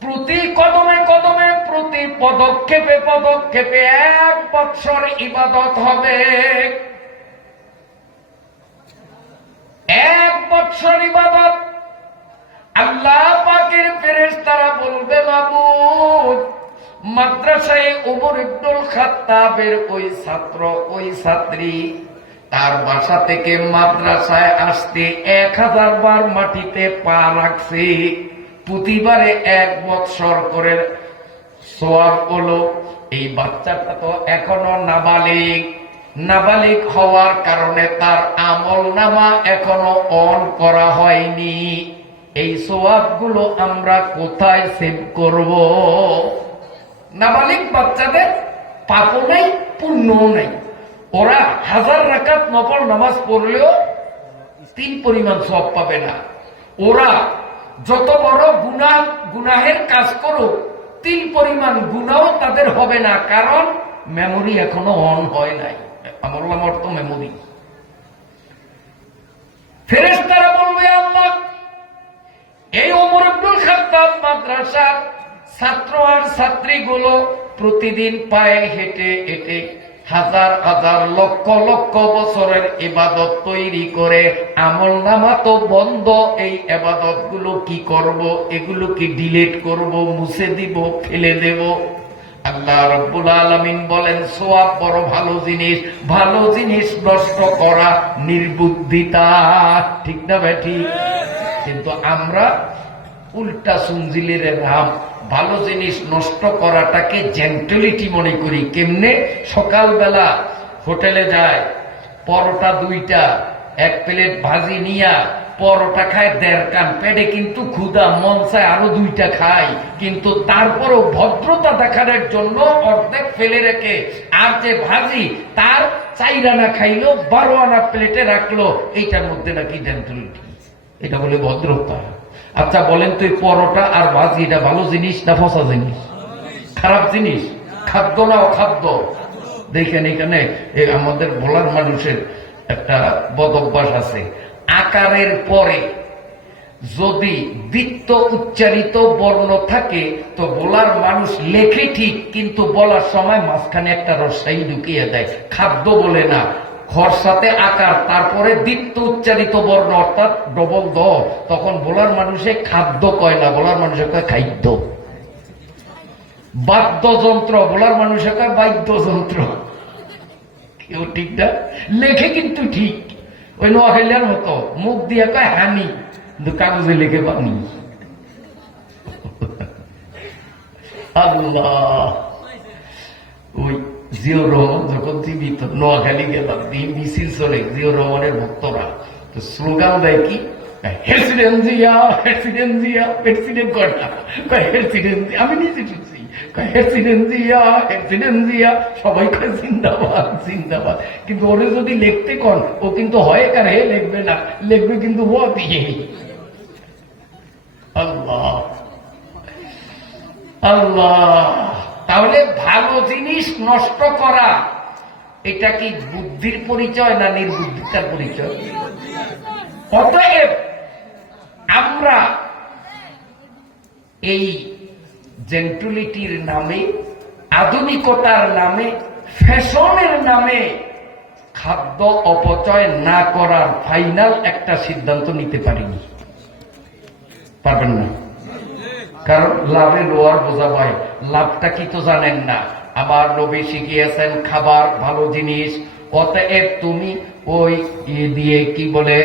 প্রতি কদমে কদমে, প্রতি পদক্ষেপে পদক্ষেপে 1 বছর ইবাদত হবে। 1 বছর ইবাদত। আল্লাহ পাকের ফেরেশতারা বলবে, মাবুদ, মাদ্রাসায় ওমর ইবনুল খাত্তাবের ওই ছাত্র, ওই ছাত্রী তার বাসা থেকে মাদ্রাসায় আসতে 1000 বার মাটিতে পা রাখছে, প্রতিবারে 1 বছর করে সওয়াব হলো। এই বাচ্চাটা তো এখনো নাবালিগ, নাবালিগ হওয়ার কারণে তার আমল নামা এখনো অন করা হয়নি। এই সওয়াবগুলো আমরা কোথায় সেভ করব? নাবালিগ বাচ্চাদের পাপও নাই, পুণ্যও নাই। ওরা 1000 রাকাত নফল নামাজ পড়লেও 3 পরিমাণ সওয়াব পাবে না। ওরা যত বড় গুনাহের কাজ করুক, 3 পরিমাণ গুনাহও তাদের হবে না, কারণ মেমোরি এখনো অন হয় নাই। আমল তো মেমোরি। ফেরেশতারা বলবে, আল্লাহ, এই ওমর ইবনুল খাত্তাব মাদ্রাসার ছাত্র আর ছাত্রীগুলো প্রতিদিন পায়ে হেঁটে হেঁটে 1000 1000 লক্ষ লক্ষ বছরের ইবাদত তৈরি করে, আমল নামা তো বন্ধ। এই ইবাদত গুলো কি করব? এগুলো কি ডিলিট করব, মুছে দিব, ফেলে দেব? আল্লাহ রাব্বুল আলামিন বলেন, সওয়াব বড় ভালো জিনিস, ভালো জিনিস নষ্ট করা নির্বুদ্ধিতা। ঠিক না বেঠি? কিন্তু আমরা উল্টা সুঞ্জিলের রাম, ভালো জিনিস নষ্ট করাটাকে জেন্টলিটি মনে করি। কেমনে? সকালবেলা হোটেলে যায়, পরোটা 2টা, 1 প্লেট ভাজি নিয়া পরোটা খায় 1.5 কান, পেটে কিন্তু ক্ষুধা, মন চায় আরো 2টা খাই, কিন্তু তারপরও ভদ্রতা দেখানোর জন্য অর্ধেক ফেলে রেখে আর যে ভাজি তার 4 আনা খাইলো, 12 আনা প্লেটে রাখলো। এইটার মধ্যে নাকি জেন্টলিটি, এটা বলে ভদ্রতা। আচ্ছা বলেন তো, পরোটা আর ভাজি এটা ভালো জিনিস না ফসা জিনিস? খারাপ জিনিস? খাদ্য না অখাদ্য? দেখেন এখানে আমাদের বলার মানুষের একটা বদ অভ্যাস আছে, আকারের পরে যদি দ্বিত্ব উচ্চারিত বর্ণ থাকে তো বলার মানুষ লেখে ঠিক, কিন্তু বলার সময় মাঝখানে একটা রসাই ঢুকিয়ে দেয়, খাদ্য বলে না। খর সাথে আকার, তারপরে দ্বিত্ব উচ্চারিত বর্ণ অর্থাৎ ডবল দ, তখন বলার মানুষে খাদ্য কয় না, বলার মানুষে কয় খাদ্য। বাদ্যযন্ত্র বলার মানুষের কয় বাদ্যযন্ত্র, কেউ ঠিক না লেখে কিন্তু ঠিক ওই নোয়াখালীর মতো, মুখ দিয়ে কয় হানি, কিন্তু কাগজে লিখে পানি। আল্লাহ, ওই জিয়াউর রহমান যখন জীবিত নোয়াখালী গেলাম, মিছিল চলে জিয়াউর রহমানের ভক্তরা, তো স্লোগান দেয় কি, হেসিডেন্ট জিয়া, হেসিডেন্ট জিয়া, প্রেসিডেন্ট কর না, হেসিডেন্ট, আমি নিজে শুনছি, হেসিডেন্ট জিয়া, হেসিডেন্ট জিয়া, সবাই কয় জিন্দাবাদ জিন্দাবাদ। কিন্তু ওরে যদি লিখতে কন, ও কিন্তু হয় কার হে লিখবে না, লিখবে কিন্তু ও দিয়ে। আল্লাহ আল্লাহ, তাহলে ভালো জিনিস নষ্ট করা এটা কি বুদ্ধির পরিচয় না নির্বুদ্ধিতার পরিচয়? অতএব আমরা এই জেন্টুলিটির নামে, আধুনিকতার নামে, ফ্যাশনের নামে খাদ্য অপচয় না করার ফাইনাল একটা সিদ্ধান্ত নিতে পারিনি। পারবেন না, কারণ লাভে লোয়ার বোঝা পায়। লাভটা কি তো জানেন না। আমার নবী শিখিয়েছেন খাবার ভালো জিনিস, অতএব তুমি ওই দিয়ে কি বলে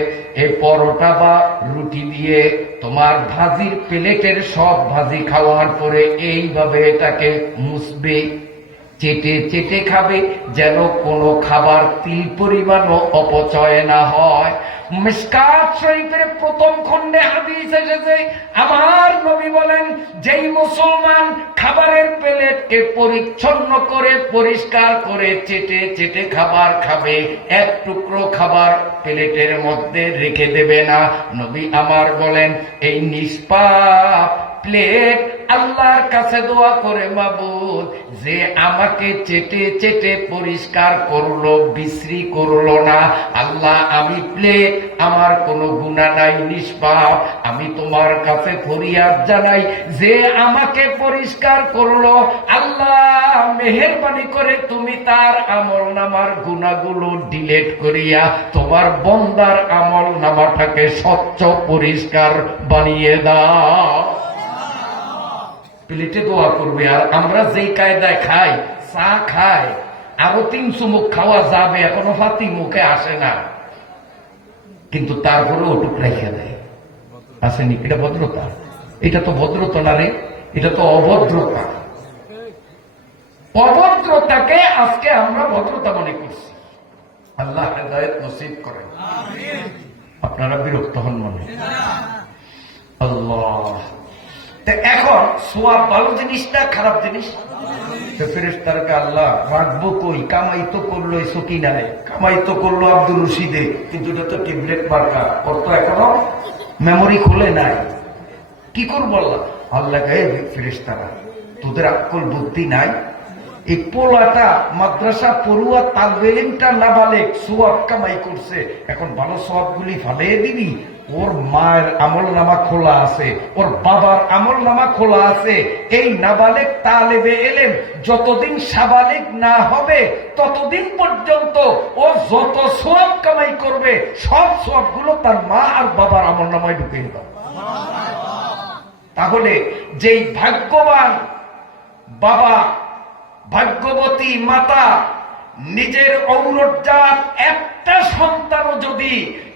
এই পরোটা বা রুটি দিয়ে তোমার ভাজির প্লেটের সব ভাজি খাওয়ার পরে এইভাবে এটাকে মুছবে, চেটে চেটে খাবে, যেন কোনো খাবার তিল পরিমাণও অপচয় না হয়। মিশকাত শরীফের প্রথম খণ্ডে হাদিস এসেছে, আমার নবী বলেন, যেই মুসলমান খাবারের প্লেটকে পরিচ্ছন্ন করে পরিষ্কার করে চেটে চেটে খাবার খাবে, এক টুকরো খাবার প্লেটের মধ্যে রেখে দেবে না। নবী আমার বলেন, এই নিষ্পাপ প্লেট আল্লাহর কাছে দোয়া করে, মাবুদ, যে আমাকে চেটে চেটে পরিষ্কার করলো, বিশ্রী করলো না, আল্লাহ আমি প্লেট, আমার কোনো গুনাহ নাই, নিষ্পাপ, আমি তোমার কাছে ফরিয়াদ জানাই, যে আমাকে পরিষ্কার করলো, আল্লাহ মেহেরবানি করে তুমি তার আমল নামার গুনাহগুলো ডিলিট করিয়া তোমার বন্দার আমল নামাটাকে স্বচ্ছ পরিষ্কার বানিয়ে দাও। প্লেটে দোয়া করবে। আর আমরা যেই কায়দায় খাই, চা খাই, আরো 3 চুমুক খাওয়া যাবে, এখনো ফাতি মুখে আসে না, কিন্তু তারপরে ওটুক রেখে দেয়, আসেনি। এটা ভদ্রতা? এটা তো ভদ্রতা না রে, এটা তো অভদ্রতা। অভদ্রতাকে আজকে আমরা ভদ্রতা মনে করছি। আল্লাহ হেদায়েত নসিব করেন। আপনারা বিরক্ত হন মনে? আল্লাহ, এখন সোয়াব ভালো জিনিস না খারাপ জিনিস? ফেরেশতাকে আল্লাহ রাখবো কই? কামাই তো করলো সকিনায়, কামাই তো করলো আব্দুল রশিদে, কিন্তু এটা তো ট্যাবলেট মার্কা, ওর তো এখনো মেমোরি খুলে নাই। কি করবো? আল্লাহ ফেরেশতারা, তোদের আকল বুদ্ধি নাই? এই পোলাটা মাদ্রাসা পড়ুয়া তালবে ইলমটা নাবালেগ সোয়াব কামাই করছে, এখন ভালো সোয়াব গুলি ফালিয়ে দিবি? ওর মায়ের আমল নামা খোলা আছে, ওর বাবার আমল নামা খোলা আছে। এই নাবালেগ তালেবে এলেম যতদিন সাবালেগ না হবে ততদিন পর্যন্ত ও যত সোয়াব কামাই করবে, সব সোয়াব গুলো তার মা আর বাবার আমল নামায় ঢুকিয়ে দাও। তাহলে যেই ভাগ্যবান বাবা, ভাগ্যবতী মাতা নিজের ঔরজাত একটা সন্তানও যদি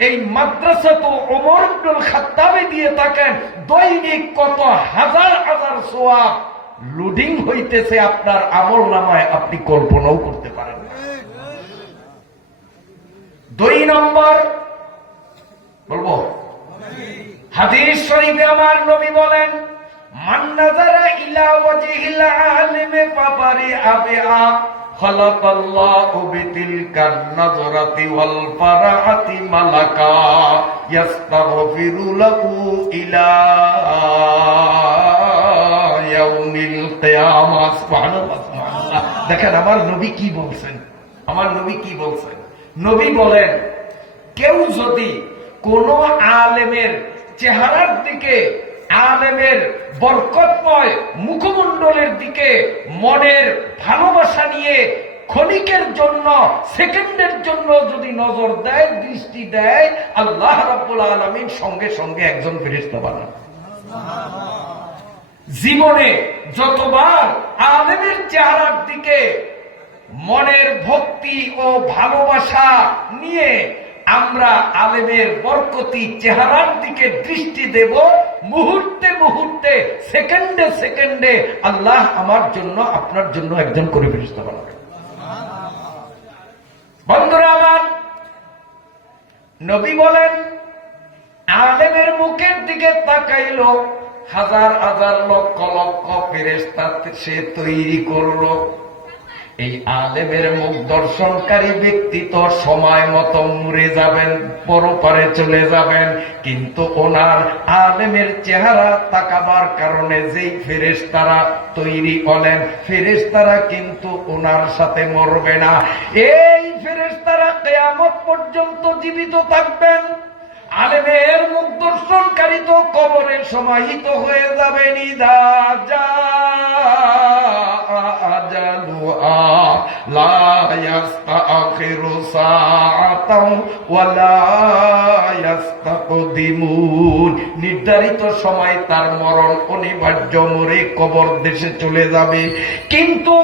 এই মাদ্রাসা তো ওমর ইবনুল খাত্তাবে দিয়ে থাকেন, দৈনিক কত হাজার হাজার সোয়াব লোডিং হইতেছে আপনার আমল নামায়, আপনি কল্পনাও করতে পারেন। 2 নম্বর বলবো, হাদিস শরীফে আমার নবী বলেন, মান নাযারা ইলা ওয়াজহিল আলিমি ফাবারিআ খালাকাল্লাহু বিতিলকান নাযরাতি ওয়াল ফারাআতি মালাকা ইস্তাগফিরু লাহু ইলা ইয়াউমিল কিয়ামাহ। সুবহানাল্লাহ, সুবহানাল্লাহ। দেখেন আমার নবী কি বলছেন, আমার নবী কি বলছেন। নবী বলেন, কেউ যদি কোন আলেমের চেহারার দিকে, আলেমের বরকতময় মুখমণ্ডলের দিকে মনের ভালোবাসা নিয়ে ক্ষণিকের জন্য, সেকেন্ডের জন্য যদি নজর দেয়, দৃষ্টি দেয়, আল্লাহ রাব্বুল আলামিন সঙ্গে সঙ্গে একজন ফেরেশতা বানান। জীবনে যতবার আলেমের চেহারার দিকে মনের ভক্তি ও ভালোবাসা নিয়ে আমরা আলেমের বরকতি চেহারার দিকে দৃষ্টি দেব, মুহূর্তে মুহূর্তে, সেকেন্ডে সেকেন্ডে আল্লাহ আমার জন্য আপনার জন্য একজন করে ফেরেশতা বানাবেন। বন্ধুরা আমার, নবী বলেন আলেমের মুখের দিকে তাকাইল, হাজার হাজার লক্ষ লক্ষ ফেরেশতা সে তৈরি করলো। এই আলেমের মুখ দর্শনকারী ব্যক্তি তো সময় মতো মরে যাবেন, পরপারে চলে যাবেন, কিন্তু ওনার আলেমের চেহারা তাকাবার কারণে যেই ফেরেশতারা তৈরি হলেন, ফেরেশতারা কিন্তু ওনার সাথে মরবে না। এই ফেরেশতারা কিয়ামত পর্যন্ত জীবিত থাকবেন। আলেমের মুখ দর্শনকারী তো কবরে সমাহিত হয়ে যাবেন। ইদা আজালুহা লা ইস্তাখিরু সাআতাও ওয়া লা ইস্তাকদিমুন। নির্ধারিত সময় তার মরণ অনিবার্য, মরে কবর দেশে চলে যাবে। কিন্তু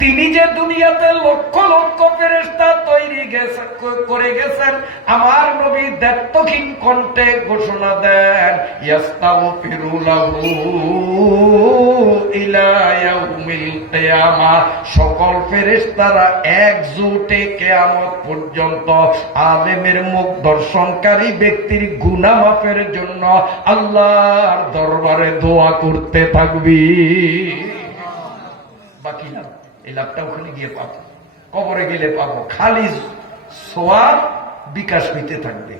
তিনি যে দুনিয়াতে লক্ষ লক্ষ ফেরেশতা তৈরি করে গেছেন, আমার নবী দায়িত্বহীন কণ্ঠে ঘোষণা দেন, ইস্তাগফিরু লাহু ইলা ইয়াউমিল কিয়ামাহ। সকল ফেরেশতারা একজোটে কিয়ামত পর্যন্ত আলেমের মুখ দর্শনকারী ব্যক্তির গুনাহ মাফের জন্য আল্লাহর দরবারে দোয়া করতে থাকবি। বাকি না, এই লাভটা ওখানে গিয়ে পাবো, কবরে গেলে পাবো। খালি সওয়াব বিকাশ হইতে থাকবে,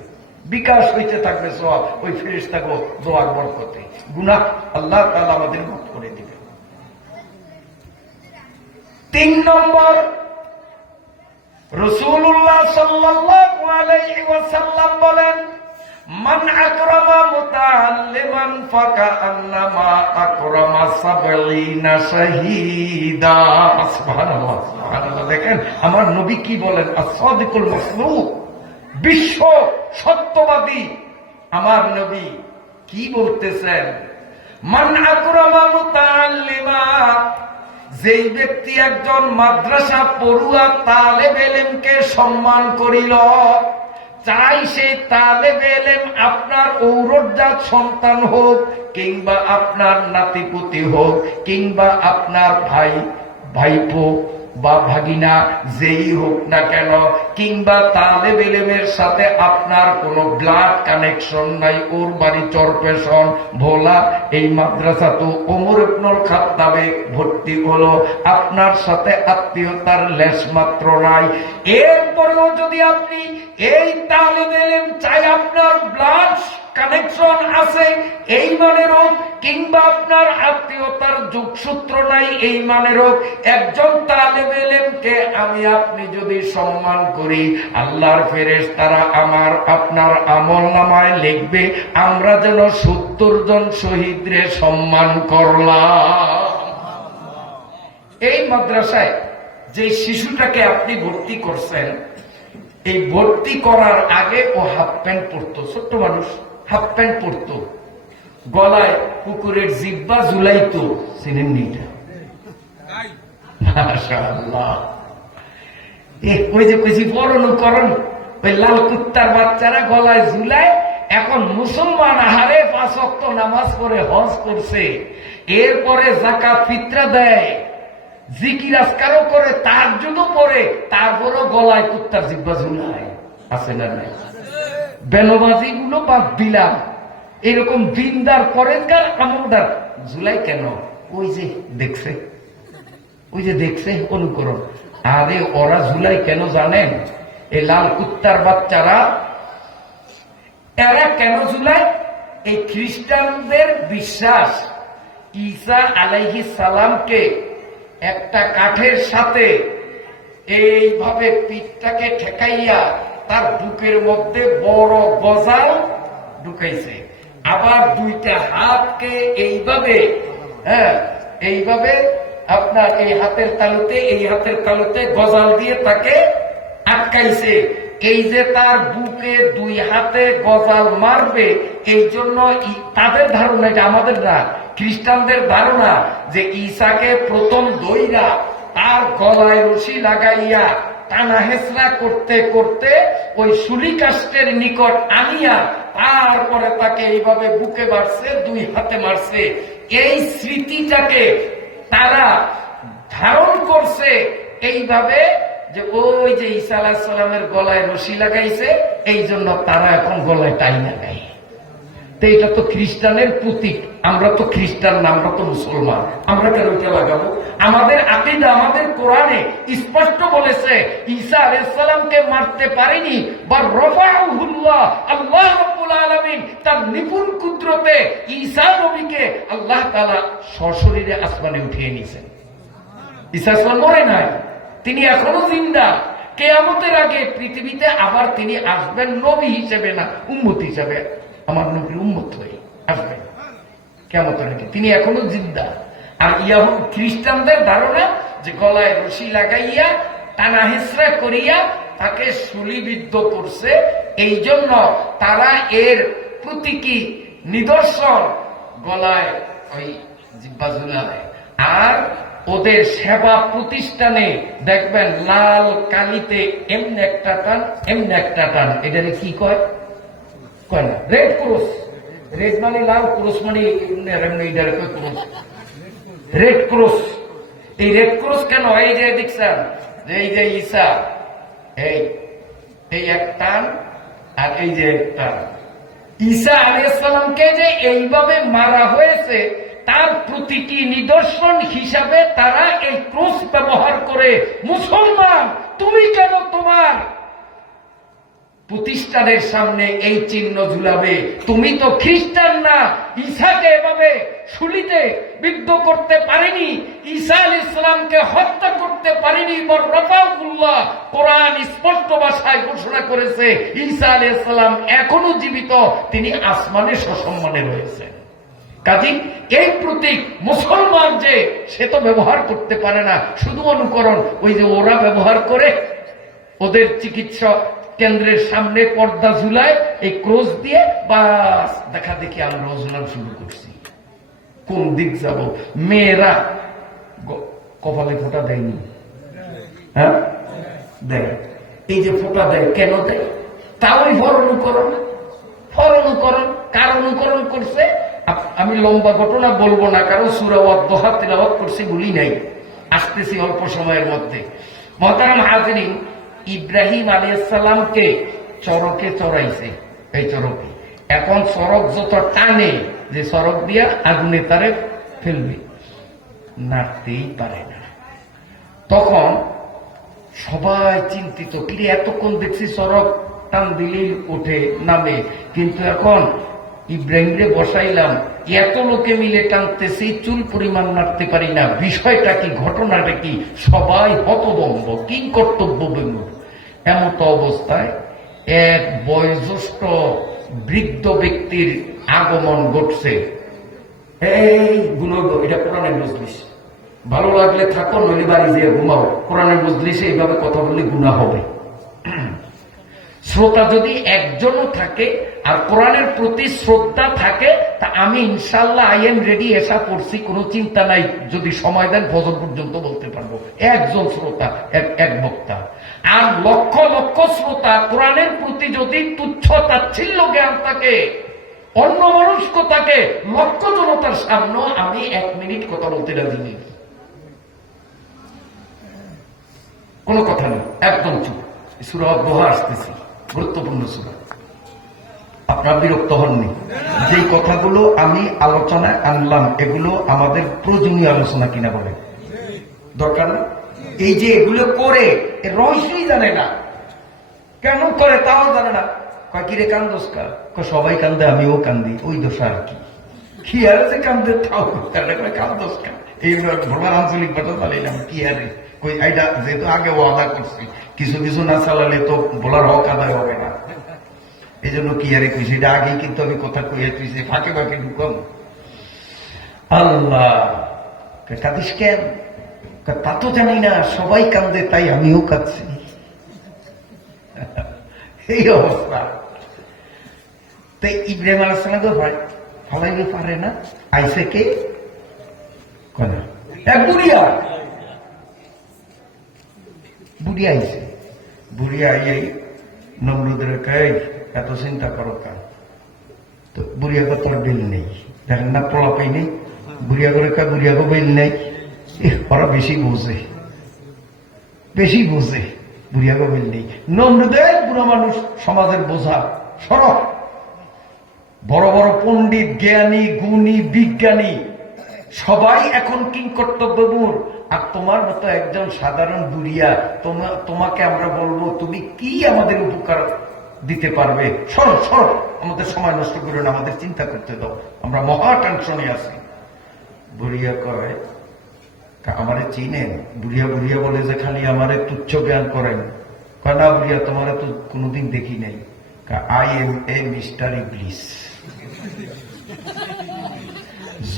বিকাশ হইতে থাকবে সওয়াব ওই ফেরেশতাকে দোয়ার বরকতে। গুনাহ আল্লাহ তাআলা আমাদের মাফ করে দিবে। 3 নম্বর, রাসূলুল্লাহ সাল্লাল্লাহু আলাইহি ওয়াসাল্লাম বলেন, মান আকরামা মুতাআল্লিমান ফাকাআন্নামা আকরামা 70 শাহীদা। সুবহানাল্লাহ, সুবহানাল্লাহ। দেখেন আমার নবী কি বলেন, as-সাদিকুল মাসদুক, বিশ্ব সত্যবাদী আমার নবী কি বলতেছেন। মান আকরামা মুতাআল্লিমা, যেই ব্যক্তি একজন মাদ্রাসা পড়ুয়া তালেবে ইলমকে সম্মান করিল, চাই সেই তালেবে ইলম আপনার ঔরজাত সন্তান হোক, কিংবা আপনার নাতিপুতি হোক, কিংবা আপনার ভাই, ভাইপো বা ভাগিনা, যেই হোক না কেন, কিংবা তালেবে ইলমের সাথে আপনার কোনো ব্লাড কানেকশন নাই, ওর বাড়ি চরপেশন ভোলা, এই মাদ্রাসা তো ওমর ইবনুল খাত্তাবে ভর্তি হলো, আপনার সাথে আত্মীয়তার লেশ মাত্র নাই, এরপরেও যদি আপনি এই তালেবে ইলম চাই আপনার ব্লাড কানেকশন আছে এই মানের হোক, কিংবা আপনার আত্মীয়তার যোগসূত্র নাই এই মানের হোক, একজন তালেবে ইলমকে আমি আপনি যদি সম্মান করি, আল্লাহর ফেরেশতারা আমার আপনার আমলনামায় লিখবে আমরা যেন 70 জন শহীদরে সম্মান করলাম। এই মাদ্রাসায় যে শিশুটাকে আপনি ভর্তি করছেন, এই ভর্তি করার আগে ও হাফ প্যান্ট পরতো, ছোট্ট মানুষ হাফ প্যান্ট পরতো, গলায় কুকুরের জিব্বা ঝুলাইতো, চিনেন নি? মাশাআল্লাহ। ওই যে কইছি পরনুকরণ, ওই লাল কুত্তার বাচ্চারা গলায় ঝুলায়। এখন মুসলমান আহারে 5 ওয়াক্ত নামাজ পড়ে হজ করছে, এরপরে যাকাত ফিতরা দেয়, জিকির আজকারও করে, তাহাজ্জুদও পড়ে, তারপরও গলায় কুত্তার জিব্বা ঝুলায়। আছে না নাই? বেনবাজি গুলো বাদ দিলাম, এরকম দিনদার পরেজগার আমলদার ঝুলাই কেন? ওই যে দেখছে, ওই যে দেখছে অনুকরণ। আরে ওরা ঝুলাই কেন জানেন? এই লাল কুত্তার বাচ্চারা এরা কেন ঝুলায়? এই খ্রিস্টানদের বিশ্বাস ঈসা আলাইহিস সালামকে একটা কাঠের সাথে এইভাবে পিঠটাকে ঠেকাইয়া তার বুকের মধ্যে বড় গজাল ঢুকাইছে, আবার 2টা হাতকে এইভাবে, এইভাবে আপনার এই হাতের তালুতে, এই হাতের তালুতে গজাল দিয়ে তাকে আটকাইছে। এই যে তার বুকে 2 হাতে গজাল মারবে, এই জন্য তাদের ধারণা, এটা আমাদের না, খ্রিস্টানদের ধারণা যে ঈসাকে প্রথম দইরা তার গলায় রশি লাগাইয়া টানা হেসরা করতে করতে ওই শুলিকাষ্টের নিকট আনিয়া তারপরে তাকে এইভাবে বুকে মারছে, 2 হাতে মারছে। এই স্মৃতিটাকে তারা ধারণ করছে এইভাবে যে ওই যে ঈসা আলাইহিস সালামের গলায় রশি লাগাইছে, এই জন্য তারা এখন গলায় টাই লাগাই। তো এটা তো খ্রিস্টানের প্রতীক, আমরা তো খ্রিস্টান না, আমরা তো মুসলমান, আমরা কেন ওইটা লাগাবো? আমাদের আকীদা, আমাদের কোরআনে স্পষ্ট বলেছে ঈসা আলাইহিস সালামকে মারতে পারেনি, বা রাফাউহুল্লাহ, আল্লাহ রাব্বুল আলামিন তার নিপুণ কুদরতে ঈসা নবীকে আল্লাহ তাআলা সশরীরে আসমানে উঠিয়ে নিয়েছেন। ঈসা আলাইহিস সালাম মরে নাই, তিনি এখনো জিন্দা। কিয়ামতের আগে পৃথিবীতে আবার তিনি আসবেন, নবী হিসেবে না, উম্মত হিসেবে, আমার নবীর উম্মত হয়ে আসবেন কিয়ামতের আগে। তিনি এখনো জিন্দা। আর খ্রিস্টানদের ধারণা যে গলায় রশি লাগাইয়া টানা হেসরা করিয়া তাকে শুলিবিদ্ধ করছে, এই জন্য তারা এর প্রতীকী নিদর্শন গলায় ওই জিহ্বা ঝুলায়। আর ওদের সেবা প্রতিষ্ঠানে দেখবেন লাল কালিতে এমনি একটা টান, এমনি একটা টান, এটারে কি কয়? কয় না, রেড ক্রস। রেড মানে লাল, ক্রস মানে রেড ক্রস। এই রেড ক্রস কেন? এই যে দেখছেন, এই যে ঈসা, এই এক টান আর এই যে এক টান। ঈসা আলাইহিস সালামকে যে এইভাবে মারা হয়েছে তার প্রতীকী নিদর্শন হিসাবে তারা এই ক্রস ব্যবহার করে, মুসলমান তুমি কেন তোমার প্রতিষ্ঠানের সামনে এই চিহ্ন ঝুলাবে? তুমি তো খ্রিস্টান না। ঈসাকে এভাবে শুলিতে বিদ্ধ করতে পারেনি, ঈসা আলাইহিস সালামকে হত্যা করতে পারেনি। রাফাউহুল্লাহ, কোরআন স্পষ্ট ভাষায় ঘোষণা করেছে ঈসা আলাইহিস সালাম এখনো জীবিত, তিনি আসমানে সসম্মানে রয়েছেন। কাজী এই প্রতীক মুসলমান যে সে তো ব্যবহার করতে পারে না, শুধু অনুকরণ। ওই যে ওরা ব্যবহার করে, ওদের চিকিৎসা কেন্দ্রের সামনে পর্দা ঝুলায় এই ক্রস দিয়ে, বাস দেখা দেখি আমরা ঝুলানো শুরু করছি। কোন দিক যাব? মেয়েরা কপালে ফোঁটা দেয়নি, হ্যাঁ দেয়। এই যে ফোঁটা দেয়, কেন দেয়? তাওই ফর অনুকরণ। ফর অনুকরণ কার অনুকরণ করছে? আমি লম্বা ঘটনা বলবো না, কারণ সূরা ওয়াদ-দুহা তিলাওয়াত করছি, ভুলি নাই, আসতেছি অল্প সময়ের মধ্যে। মুহতারাম হাজিরিন, ইব্রাহিম আলাইহিস সালামকে চরকে চড়াইছে, এই চরকে। এখন চরক যত টানে, যে চরক দিয়া আগুনে তারে ফেলবে, নাড়তেই পারে না। তখন সবাই চিন্তিত, কিরে এতক্ষণ দেখছি চরক টান দিলেই ওঠে নামে, কিন্তু এখন ইব্রাহিমরে বসাইলাম, এত লোকে মিলে টানতেছি, চুল পরিমাণ নাড়তে পারি না, বিষয়টা কি, ঘটনাটা কি? সবাই হতভম্ব, কি কর্তব্য বেঙ্গল। এমত অবস্থায় এক বয়োজ্যেষ্ঠ বৃদ্ধ ব্যক্তির আগমন ঘটছে। এই গুণব, এটা কোরআনের মজলিস, ভালো লাগলে থাকো, নইলে বাড়ি যেয়ে ঘুমাও। কোরআনের মজলিসে এইভাবে কথা বললে গুনাহ হবে। শ্রোতা যদি একজনও থাকে আর কোরআনের প্রতি শ্রদ্ধা থাকে, তা আমি ইনশাল্লাহ আই এম রেডি, এসা পড়ছি, কোনো চিন্তা নাই, যদি সময় দেন ফজর পর্যন্ত বলতে পারবো। একজন শ্রোতা, এক বক্তা। আর লক্ষ লক্ষ শ্রোতা, কোরআনের প্রতি যদি তুচ্ছ তাচ্ছিল্য জ্ঞান থাকে, অন্য মনস্ক থাকে, লক্ষ জনতার সামনে আমি 1 মিনিট কথা বলতে রাজি নেই, কোনো কথা নেই, একদম চুপ। সূরা ওয়াদ-দুহা আসতেছি, গুরুত্বপূর্ণ সূরা। আপনার বিরক্ত হননি? যেই কথাগুলো আমি আলোচনায় আনলাম, এগুলো আমাদের প্রয়োজনীয় আলোচনা কিনা বলে দরকার না। এই যে এগুলো করে, রহস্যই জানে না, কেন করে তাও জানে না। কয় কিরে কান্দোস কা? সবাই কান্দে, আমিও কান্দি, ওই দোষা আর কি। কি আর যে কান্দে তাও কান্দোস কা? এই ভোলার আঞ্চলিক ভাষা চালাইলাম, কি আরে কই আইডা, যেহেতু আগে ওয়াদা করছি, কিছু কিছু না চালালে তো বলার হক আদায় হবে না, এই জন্য কি আরে কইছি, এটা আগেই কিন্তু আমি কথা কইয়া তুইছি, ফাঁকে ফাঁকে ঢুকাম। আল্লাহ, কাঁদিস কেন? তা তো জানি না, সবাই কান্দে তাই আমিও কাঁদছি। এই অবস্থা। তো ইব্রাহিম আলাইহিস সালাম তো ফালাইতে পারে না, আইসে কে এক বুড়িয়া, বুড়িয়া আইসে, বুড়িয়া আইয়াই নমরুদের কাজ এত চিন্তা করো কার, তো বুড়িয়া করে তোর বিল নেই, দেখেন না পোলাপাই নেই, বুড়িয়া করে কা বুড়িয়াকে বিল নেই, ওরা বেশি বোঝে, বেশি বোঝে, বুড়িয়াকে বিল নেই। নমরুদের বুড়ো মানুষ, সমাজের বোঝা সরব, বড় বড় পণ্ডিত, জ্ঞানী, গুণী, বিজ্ঞানী সবাই এখন কি কর্তব্যমূর, আর তোমার মতো একজন সাধারণ বুড়িয়া, তোমাকে আমরা বলবো তুমি কি আমাদের উপকার দিতে পারবে, সরো সরো, আমাদের সময় নষ্ট করো না, আমাদের চিন্তা করতে দাও, আমরা মহা টেনশনে আছি। বুড়িয়া কয় আমারে চিনেন? বুড়িয়া বুড়িয়া বলে যে খালি আমারে তুচ্ছ জ্ঞান করেন। কয় না বুড়িয়া, তোমারে তো কোনোদিন দেখি নাই। আই এম এ মিস্টার ইবলিস।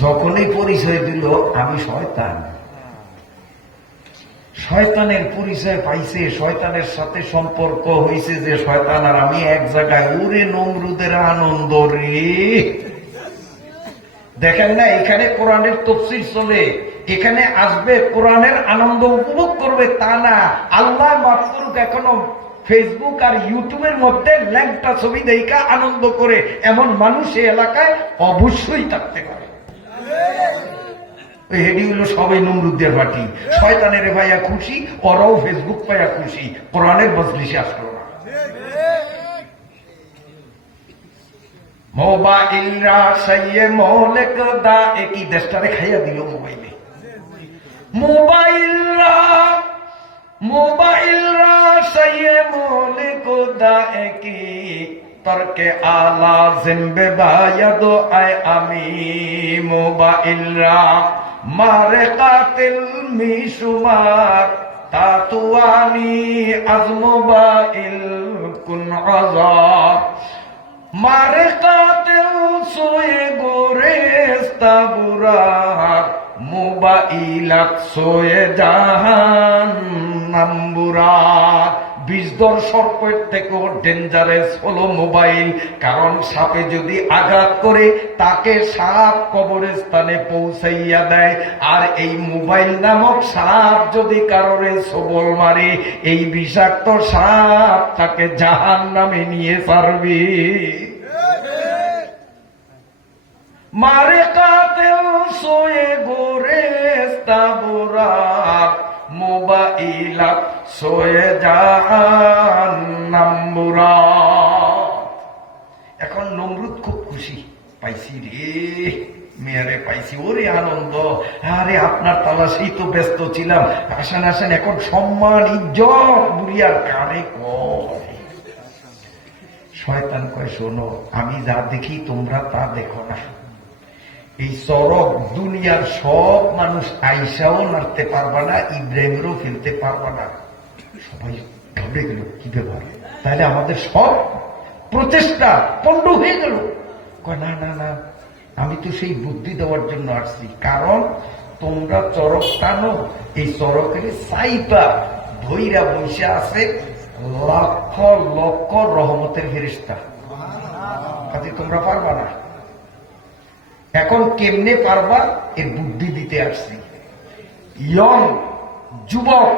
যখনই পরিচয় দিল আমি শয়তান, শয়তানের পরিচয় পাইছে, শয়তানের সাথে সম্পর্ক হয়েছে যে শয়তান আর আমি এক জায়গায়, ওরে নমরুদের আনন্দ রে। দেখেন না, এখানে কোরআনের তাফসীর চলে, এখানে আসবে কোরআনের আনন্দ উপভোগ করবে তা না, আল্লাহ মাফ করুক এখনো ফেসবুক আর ইউটিউবের মধ্যে ল্যাংটা ছবি দেখা আনন্দ করে এমন মানুষ এই এলাকায় অবশ্যই থাকতে পারে। হেডি হলো সবাই নমরুদের পার্টি, শয়তানের ভাইয়া খুশি, ওরাও ফেসবুক পাইয়া খুশি, কোরআনের মজলিসে আসলো না। মোবাইলরা সাইয়ে মৌলিক দা, একই দেশটারে খাইয়া দিল মোবাইলে। মোবাইলরা সাইয়ে মৌলিক দা, একই তরকে আলা জিম্বে বায়াদ আয় আমি। মোবাইলরা মারে কাতিল মিশুমার, তাতুয়ানি আজ মোবাইল কুন আযাব। মারে কাতিল সোয়ে গোরেস্তা বুরাক, মোবাইলাত সোয়ে জাহান্নাম বুরাক। বিষধর সর্পের থেকেও ডেঞ্জারাস হলো মোবাইল, কারণ সাপে যদি আঘাত করে তাকে সাপ কবরস্থানে পৌঁছাইয়া দেয়, আর এই মোবাইল নামক সাপ যদি কারোরে সবল মারে, এই বিষাক্ত সাপ তাকে জাহান্নামে নিয়ে ছাড়বে। মারে কাতেও সোয়ে গোরেস্তা বুরাক, মোবাইলাত সোয়ে জাহান্নাম বুরাক। এখন নমরুদ খুব খুশি, পাইছি রে মেয়ারে, পাইছি, ওরে আনন্দ। আরে আপনার তালাশেই তো ব্যস্ত ছিলাম, আসেন আসেন, এখন সম্মান ইজ্জত বুড়িয়ার কানে কয়। শয়তান কয় শোনো, আমি যা দেখি তোমরা তা দেখো না। এই চরক দুনিয়ার সব মানুষ আইসাও নাড়তে পারবা না, ইব্রাহিমেরও ফেলতে পারবা না। সবাই ঘাবড়ে গেল, কি ব্যাপার, তাহলে আমাদের সব প্রচেষ্টা পণ্ড হয়ে গেল। না না না, আমি তো সেই বুদ্ধি দেওয়ার জন্য আসছি, কারণ তোমরা চরক টানো, এই চরকের সাইপা ধইরা বৈশা আছে লক্ষ লক্ষ রহমতের ফেরেশতা, কাজে তোমরা পারবা না। এখন কেমনে পারবা, এর বুদ্ধি দিতে আসছি। ইয়ং যুবক,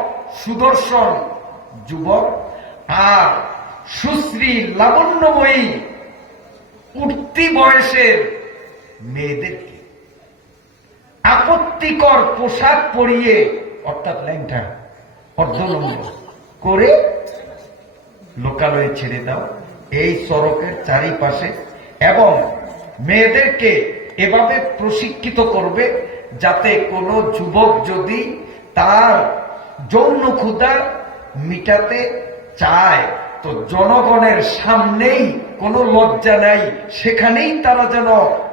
সুদর্শন যুবক আর সুশ্রী লাবণ্যময়ী উঠতি বয়সের মেয়েদেরকে আপত্তিকর পোশাক পরিয়ে, অর্থাৎ ল্যাংটা অর্ধনগ্ন করে লোকালয়ে ছেড়ে দাও এই চরকের চারিপাশে, এবং মেয়েদেরকে এভাবে প্রশিক্ষিত করবে যাতে কোনো যুবক যদি তার যৌন ক্ষুধা মিটাতে চায়, তো জনগণের সামনেই কোনো লজ্জা নাই, সেখানেই তারা যেন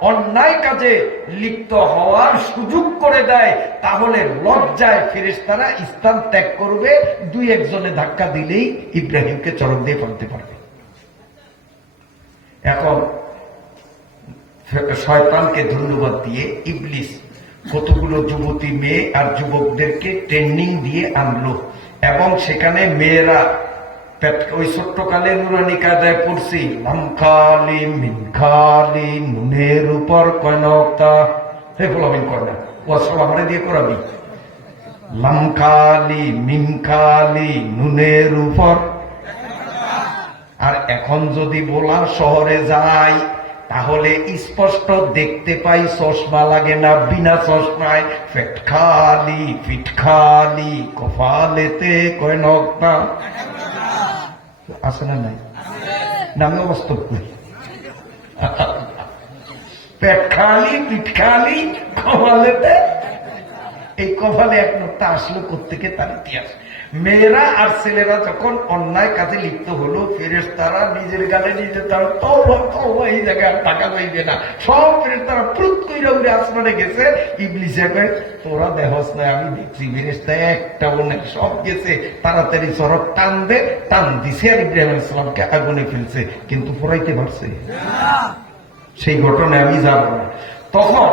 অন্যায় কাজে লিপ্ত হওয়ার সুযোগ করে দেয়, তাহলে লজ্জায় ফেরেশতারা স্থান ত্যাগ করবে, দুই একজনে ধাক্কা দিলেই ইব্রাহিমকে চরক দিয়ে ফেলতে পারবে। এখন শয়তানকে ধন্যবাদ দিয়ে ইবলিস কতগুলো যুবতী মেয়ে আর যুবকদেরকে ট্রেনিং দিয়ে আনলো, এবং সেখানে মেয়েরা ওই ছোট্টকালে নুরানি কায়দায় পড়ছি, লামখালি মিনখালি, নুনের উপর কয় নক্তা। হে ফলামিন কয় না, ও সব আমরা দিয়ে করাবি। লামখালি মিনখালি, নুনের উপর। আর এখন যদি বলা শহরে যাই তাহলে স্পষ্ট দেখতে পাই, চশমা লাগে না, বিনা চশমায় পেট খালি পিঠ খালি, কপালেতে কয় নক্তা। আছে না নাই? নামে বাস্তব করি, পেট খালি পিঠ খালি কপালেতে। এই কপালে এক নোক্তা আসলো কোত্থেকে তার ইতিহাস। মেয়েরা আর ছেলেরা যখন অন্যায় কাজে লিপ্ত হলো, ফেরেশতারা নিজের গালে নিজে তারা তওবা, এই জায়গায় টাকা পাইবে না, সব ফেরেশতারা প্রুত কইরা উড়ে আসমানে গেছে। ইবলিসে কয় তোরা দেহস না, আমি দেখছি ফেরেশতা একটা অনেক সব গেছে, তাড়াতাড়ি সড়ক টান দে। টান দিছে আর ইব্রাহিম আলাইহিস সালামকে আগুনে ফেলছে, কিন্তু পড়াইতে পারছে। সেই ঘটনায় আমি যাব না। তখন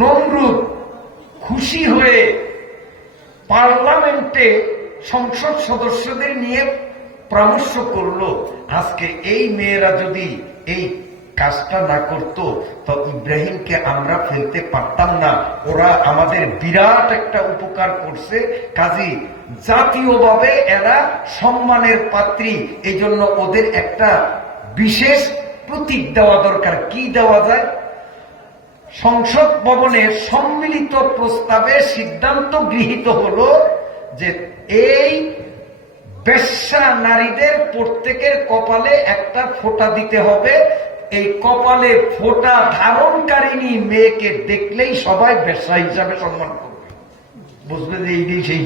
নমরুদ খুশি হয়ে পার্লামেন্টে সংসদ সদস্যদের নিয়ে পরামর্শ করলো, আজকে এই মেয়েরা যদি এই কাজটা না করত তো ইব্রাহিমকে আমরা ফেলতে পারতাম না। ওরা আমাদের বিরাট একটা উপকার করছে, কাজী জাতীয়ভাবে এরা সম্মানের পাত্রী, এই জন্য ওদের একটা বিশেষ প্রতীক দেওয়া দরকার। কি দেওয়া যায়? সংসদ ভবনের সম্মিলিত প্রস্তাবে সিদ্ধান্ত গৃহীত হলো যে এই বেশ্যা নারীদের প্রত্যেকের কপালে একটা ফোঁটা দিতে হবে। এই কপালে ফোঁটা ধারণকারিণী মেয়েকে দেখলেই সবাই বেশ্যা হিসাবে সম্মান করবে, বুঝবে যে এই সেই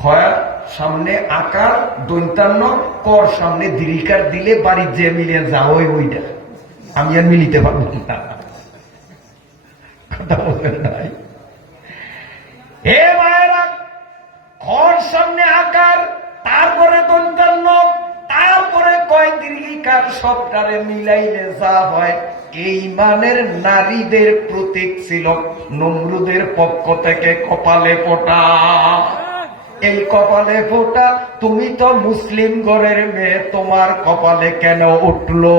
খয়া সামনে আকার দৈন্তান্ন কর সামনে দীর্ঘিকার দিলে বাড়ির যে মিলিয়ে যাও ওইটা। আমি আর মিলিতে পারবো না, কথা বলবেন নাই। এ মায়েরা, ঘর সামনে আকার, তারপরে দন্তান্ন, তারপরে কয় দীর্ঘিকার, সবটারে মিলাইলে যা হয়। এই মানের নারীদের প্রতীক ছিল নমরুদের পক্ষ থেকে কপালে ফোঁটা। এই কপালে ফোঁটা, তুমি তো মুসলিম ঘরের মেয়ে, তোমার কপালে কেন উঠলো?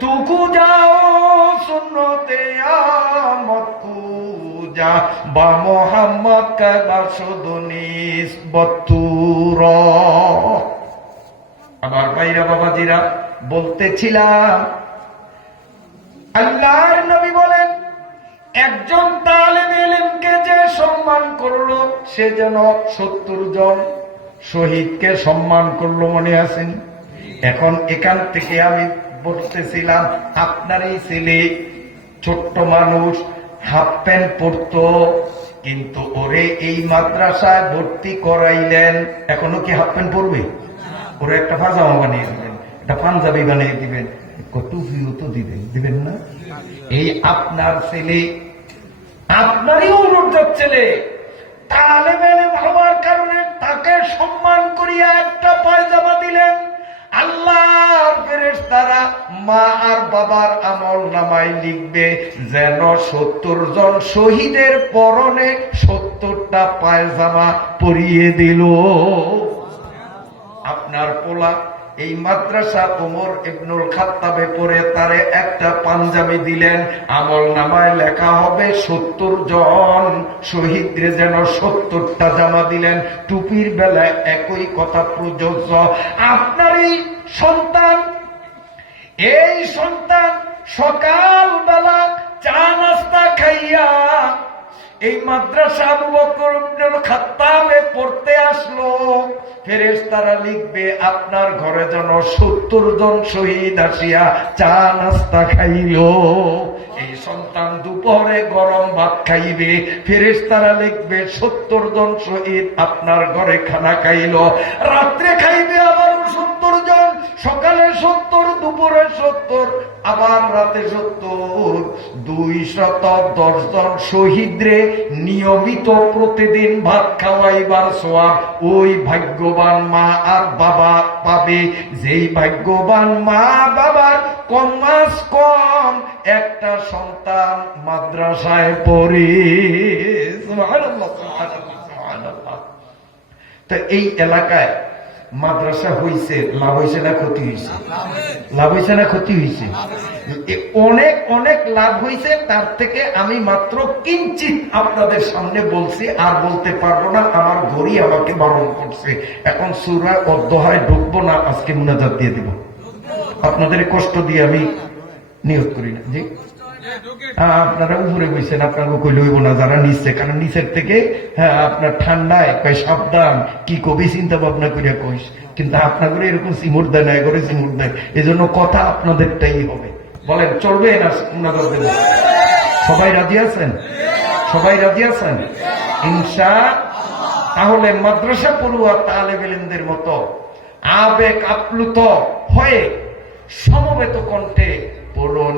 তুকু যাও সুন্নতে আমত কুজা বা মোহাম্মদ কাবা সুদনিস বতুর। আমার ভাইরা বাবাজিরা, বলতেছিলাম আল্লাহর নবী বলেন একজন তালেবে ইলমকে যে সম্মান করলো সে যেন 70 জন শহীদকে সম্মান করলো, মনে আছেন? এখন এখান থেকে আমি বলতেছিলাম, আপনার এই ছেলে ছোট্ট মানুষ, হাফ প্যান্ট পরতো, কিন্তু ওরে এই মাদ্রাসায় ভর্তি করাইলেন, এখনো কি হাফ প্যান্ট পরবে? ওরে একটা পাজামা বানিয়ে দিবেন, একটা পাঞ্জাবি বানিয়ে দিবেন, টুপিও তো দিবেন না? এই আপনার ছেলে, আপনারই অনুরোধের ছেলে, তালেবে ইলম হওয়ার কারণে তাকে সম্মান করিয়া একটা পায়জামা দিলেন। আল্লাহর ফেরেশতারা মা আর বাবার আমল নামায় লিখবে যেন 70 জন শহীদের পরনে 70টা পায়জামা পরিয়ে দিল। আপনার পোলা এই মাদ্রাসা ওমর ইবনুল খাত্তাবে পড়ে, তারে একটা পাঞ্জাবি দিলেন, আমল নামায় লেখা হবে 70 জন শহীদরে যেন 70টা জামা দিলেন। টুপির বেলায় একই কথা প্রযোজ্য। আপনার এই সন্তান সকালবেলা চা নাস্তা খাইয়া এই মাদ্রাসা আবু বকর ইবনুল খাত্তাবে পড়তে আসলো, ফেরেশতারা লিখবে আপনার ঘরে যেন 70 জন শহীদ আসিয়া চা নাস্তা খাইল। এই সন্তান দুপুরে গরম ভাত খাইবে, ফেরেশতারা লিখবে 70 জন শহীদ আপনার ঘরে খানা খাইল। রাত্রে খাইবে আবার 70 জন, সকালে 70, দুপুরে 70, আবার রাতে 70, 210 জন শহীদরে নিয়মিত প্রতিদিন ভাত খাওয়াইবার সোয়াব ওই ভাগ্যবান মা আর বাবা পাবে, যেই ভাগ্যবান মা বাবার কমাস কম একটা সন্তান মাদ্রাসায় পড়ে। সুবহানাল্লাহ, সুবহানাল্লাহ, সুবহানাল্লাহ। তো এই এলাকায় মাদ্রাসা হইছে, লাভ হইছে না ক্ষতি হইছে? লাভ হইছে না ক্ষতি হইছে? অনেক অনেক লাভ হইছে। তার থেকে আমি মাত্র কিঞ্চিত আপনাদের সামনে বলছি, আর বলতে পারবো না, আমার ঘড়ি আমাকে বারণ করছে। এখন সূরা অধ্যয় ঢুকবো না, আজকে মুনাজাত দিয়ে দিব। আপনাদের কষ্ট দিয়ে আমি নিয়োগ করি না। জি, আপনারা উপরে বসেন, আপনাকে কই লইব না যারা নিচ্ছে, কারণ নিচের থেকে আপনার ঠান্ডায় কয় সাবধান, কি কবি চিন্তা ভাবনা করিয়া কইস, কিন্তু আপনাদের এরকম চিমুর দেয় না, এগরে চিমুর দেয়। এই জন্য কথা আপনাদেরটাই হবে। বলেন চলবে না? মুনাজাত দেব। সবাই রাজি আছেন? সবাই রাজি আছেন ইনশা? তাহলে মাদ্রাসা পড়ুয়া তালেব ইলমদের মতো আবেগ আপ্লুত হয়ে সমবেত কণ্ঠে পড়ুন